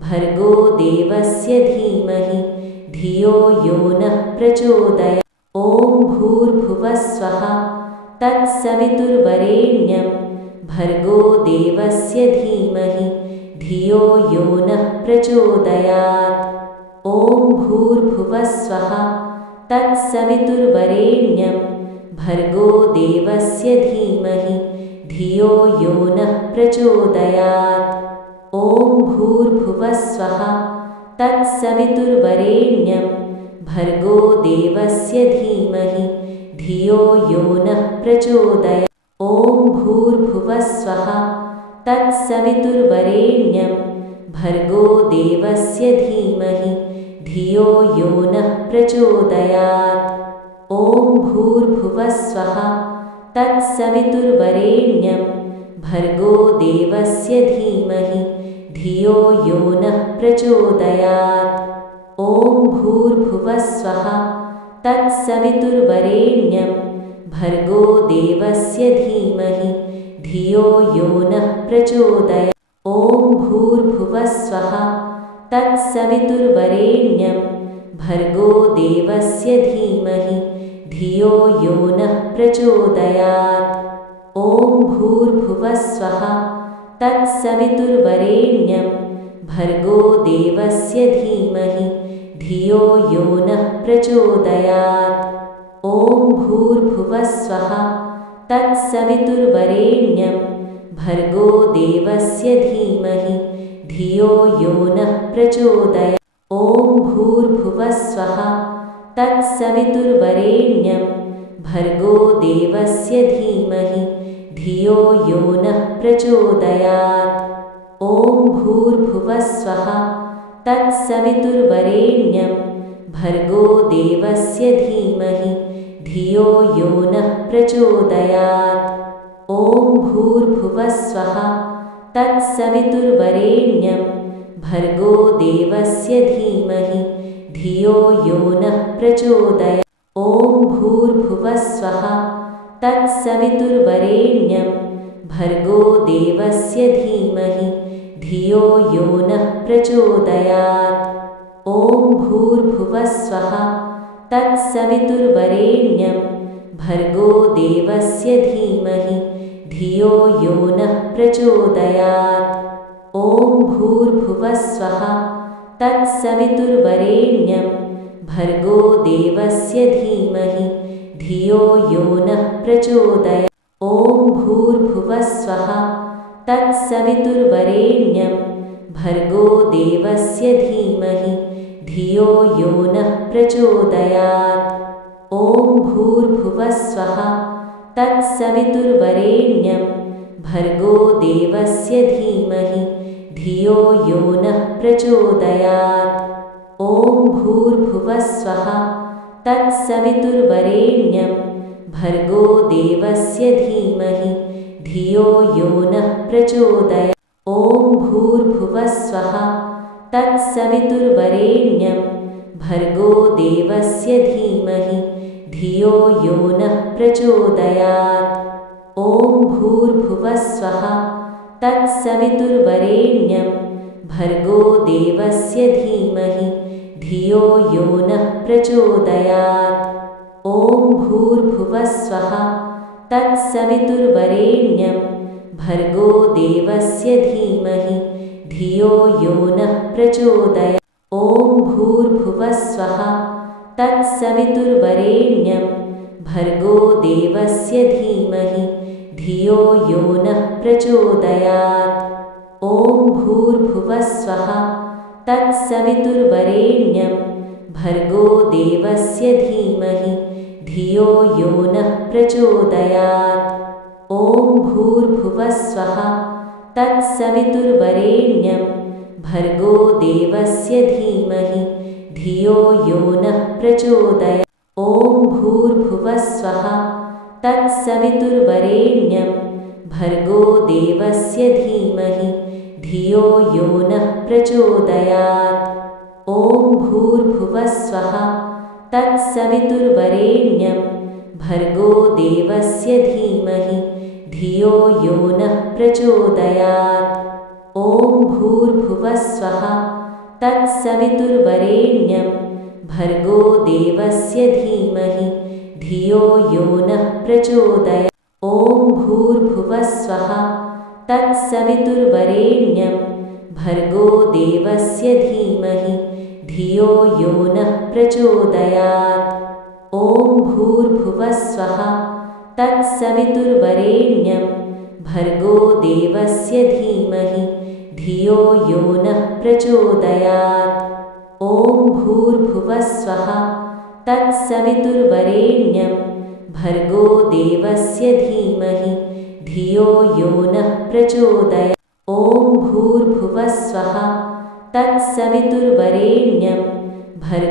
भर्गो देवस्य धीमहि धियो यो नः प्रचोदयात्। ॐ भूर्भुवः स्वः तत्सवितुर्वरेण्यं भर्गो देवस्य धीमहि धियो यो नः प्रचोदयात्। ॐ भूर्भुवः स्वः तत्सवितुर्वरेण्यं भर्गो देवस्य धीमहि धियो यो नः प्रचोदयात्। ॐ भूर्भुवः स्वः तत्सवितुर्वरेण्यं भर्गो देवस्य धीमहि धियो यो नः प्रचोदयात्। ॐ भूर्भुवः स्वः तत्सवितुर्वरेण्यं भर्गो देवस्य धीमहि धियो यो नः प्रचोदयात्। ॐ भूर्भुवः स्वः तत्सवितुर्वरेण्यं भर्गो देवस्य धीमहि धियो यो नः प्रचोदयात्। ॐ भूर्भुवः स्वः तत्सवितुर्वरेण्यं भर्गो देवस्य धीमहि धियो यो नः प्रचोदयात्। ॐ भूर्भुवः स्वः तत्सवितुर्वरेण्यं भर्गो देवस्य धीमहि धियो यो नः प्रचोदयात्। ॐ भूर्भुवः स्वः तत्सवितुर्वरेण्यं भर्गो देवस्य धीमहि धियो यो नः प्रचोदयात्। ॐ भूर्भुवः स्वः तत्सवितुर्वरेण्यं भर्गो देवस्य धीमहि धियो यो नः प्रचोदयात्। ॐ भूर्भुवः स्वः तत्सवितुर्वरेण्यं भर्गो देवस्य धीमहि धियो यो नः प्रचोदयात्। ॐ भूर्भुवः स्वः तत्सवितुर्वरेण्यं भर्गो देवस्य धीमहि धियो यो नः प्रचोदयात्। ॐ भूर्भुवः स्वः तत्सवितुर्वरेण्यं भर्गो देवस्य धीमहि धियो यो नः प्रचोदयात्। ॐ भूर्भुवः स्वः तत्सवितुर्वरेण्यं भर्गो देवस्य धीमहि धियो यो नः प्रचोदयात्। ॐ भूर्भुवः स्वः तत्सवितुर्वरेण्यं भर्गो देवस्य धीमहि धियो यो नः प्रचोदयात्। ॐ भूर्भुवः स्वः तत्सवितुर्वरेण्यं भर्गो देवस्य धीमहि धियो यो नः प्रचोदयात्। ॐ भूर्भुवः स्वः तत्सवितुर्वरेण्यं भर्गो देवस्य धीमहि धियो यो नः प्रचोदयात्। ॐ भूर्भुवः स्वः तत्सवितुर्वरेण्यं भर्गो देवस्य धीमहि धियो यो नः प्रचोदयात्। ॐ भूर्भुवः स्वः तत्सवितुर्वरेण्यं भर्गो देवस्य धीमहि धियो यो नः प्रचोदयात्। ॐ भूर्भुवः स्वः तत्सवितुर्वरेण्यं भर्गो देवस्य धीमहि धियो यो नः प्रचोदयात्। ॐ भूर्भुवः स्वः तत्सवितुर्वरेण्यं भर्गो देवस्य धीमहि धियो यो नः प्रचोदयात्। ॐ भूर्भुवः स्वः तत्सवितुर्वरेण्यं भर्गो देवस्य धीमहि धियो यो नः प्रचोदयात्। ॐ भूर्भुवः स्वः तत्सवितुर्वरेण्यं भर्गो देवस्य धीमहि धियो यो नः प्रचोदयात्। ॐ भूर्भुवः स्वः तत्सवितुर्वरेण्यं भर्गो देवस्य धीमहि धियो यो नः प्रचोदयात्। ॐ भूर्भुवः स्वः तत्सवितुर्वरेण्यं भर्गो देवस्य धीमहि धियो यो नः प्रचोदयात् ॐ भूर्भुवः स्वः तत्सवितुर्वरेण्यं भर्गो देवस्य धीमहि धियो यो नः प्रचोदयात् ॐ भूर्भुवः स्वः तत्सवितुर्वरेण्यं भर्गो देवस्य धीमहि धियो यो नः प्रचोदयात् ॐ भूर्भुवः स्वः तत्सवितुर्वरेण्यं भर्गो देवस्य धीमहि धियो यो नः प्रचोदयात् ॐ भूर्भुवः स्वः तत्सवितुर्वरेण्यं भर्गो देवस्य धीमहि धियो यो नः प्रचोदयात् ॐ भूर्भुवः स्वः तत्सवितुर्वरेण्यं भर्गो देवस्य धीमहि धियो यो नः प्रचोदयात् ॐ भूर्भुवः स्वः तत्सवितुर्वरेण्यं भर्गो देवस्य धीमहि धियो यो नः प्रचोदयात् ॐ भूर्भुवः स्वः तत्सवितुर्वरेण्यं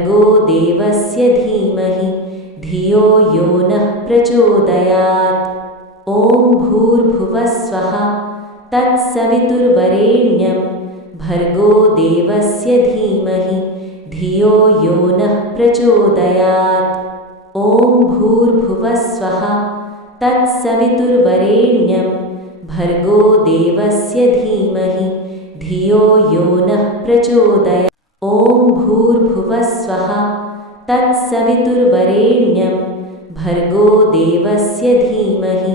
भर्गो देवस्य धीमहि धियो यो नः प्रचोदयात् ॐ भूर्भुवः स्वः तत्सवितुर्वरेण्यं भर्गो देवस्य धीमहि धियो यो नः प्रचोदयात् ॐ भूर्भुवः स्वः तत्सवितुर्वरेण्यं भर्गो देवस्य धीमहि धियो यो नः प्रचोदयात् ॐ भूर्भुवः स्वः तत्सवितुर्वरेण्यं भर्गो देवस्य धीमहि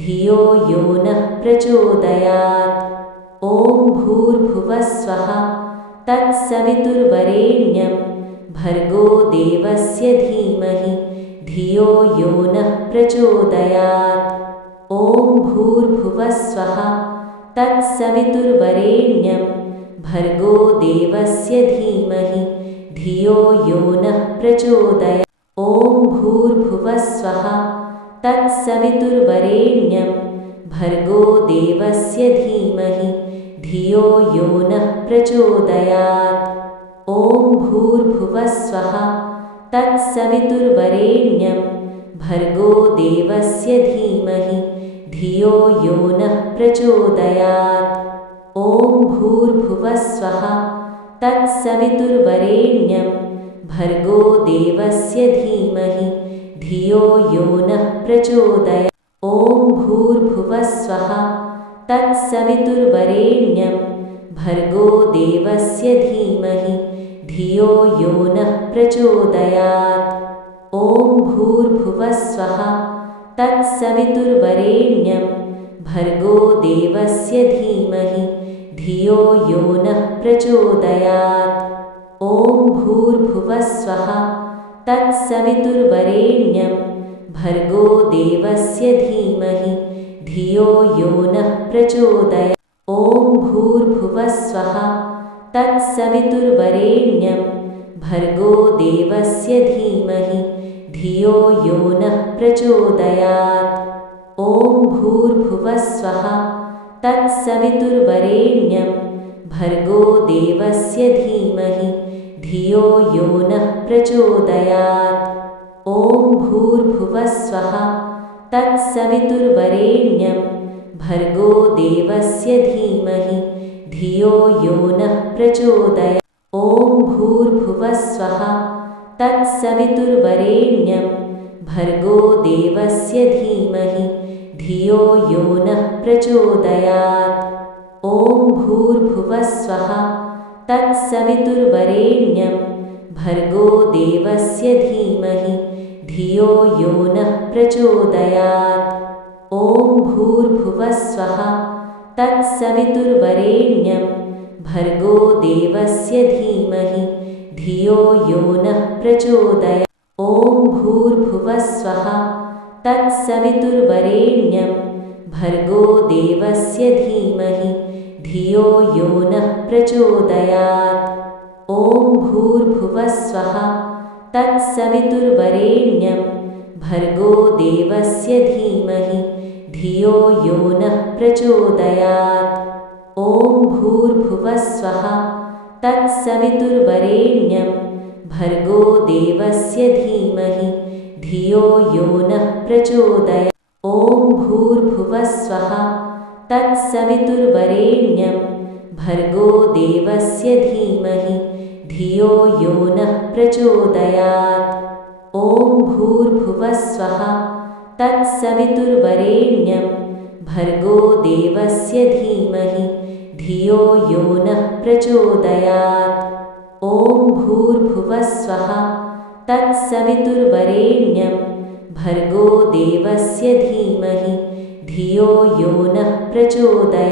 धियो यो नः प्रचोदयात् ॐ भूर्भुवः स्वः तत्सवितुर्वरेण्यं भर्गो देवस्य धीमहि धियो यो नः प्रचोदयात् ॐ भूर्भुवः स्वः तत्सवितुर्वरेण्यं भर्गो देवस्य धीमहि धियो यो नः प्रचोदयात् ॐ भूर्भुवः स्वः तत्सवितुर्वरेण्यं भर्गो देवस्य धीमहि धियो यो नः प्रचोदयात् ॐ भूर्भुवः स्वः तत्सवितुर्वरेण्यं भर्गो देवस्य धीमहि धियो यो नः प्रचोदयात् ॐ भूर्भुवः स्वः तत्सवितुर्वरेण्यं भर्गो देवस्य धीमहि धियो यो नः प्रचोदयात् ॐ भूर्भुवः स्वः तत्सवितुर्वरेण्यं भर्गो देवस्य धीमहि धियो यो नः प्रचोदयात् ॐ भूर्भुवः स्वः तत्सवितुर्वरेण्यं भर्गो देवस्य धीमहि धियो यो नः प्रचोदयात् ॐ भूर्भुवः स्वः तत्सवितुर्वरेण्यं भर्गो देवस्य धीमहि धियो यो नः प्रचोदयात् ॐ भूर्भुवः स्वः तत्सवितुर्वरेण्यं भर्गो देवस्य धीमहि धियो यो नः प्रचोदयात् ॐ भूर्भुवः स्वः तत्सवितुर्वरेण्यं भर्गो देवस्य धीमहि धियो यो नः प्रचोदयात् ॐ भूर्भुवः स्वः तत्सवितुर्वरेण्यं भर्गो देवस्य धीमहि धियो यो नः प्रचोदयात् ॐ भूर्भुवः स्वः तत्सवितुर्वरेण्यं भर्गो देवस्य धीमहि धियो यो नः प्रचोदयात् ॐ भूर्भुवः स्वः तत्सवितुर्वरेण्यं भर्गो देवस्य धीमहि धियो यो नः प्रचोदयात् ॐ भूर्भुवः स्वः तत्सवितुर्वरेण्यं भर्गो देवस्य धीमहि धियो यो नः प्रचोदयात् ॐ भूर्भुवः स्वः तत्सवितुर्वरेण्यं भर्गो देवस्य धीमहि धियो यो नः प्रचोदयात् ॐ भूर्भुवः स्वः तत्सवितुर्वरेण्यं भर्गो देवस्य धीमहि धियो यो नः प्रचोदयात्। ॐ भूर्भुवः स्वः तत्सवितुर्वरेण्यं भर्गो देवस्य धीमहि धियो यो नः प्रचोदयात्। ॐ भूर्भुवः स्वः तत्सवितुर्वरेण्यं भर्गो देवस्य धीमहि धियो यो नः प्रचोदयात्। ॐ भूर्भुवः स्वः तत्सवितुर्वरेण्यं भर्गो देवस्य धीमहि धियो यो नः प्रचोदयात्। ॐ भूर्भुवः स्वः तत्सवितुर्वरेण्यं भर्गो देवस्य धीमहि धियो यो नः प्रचोदयात्।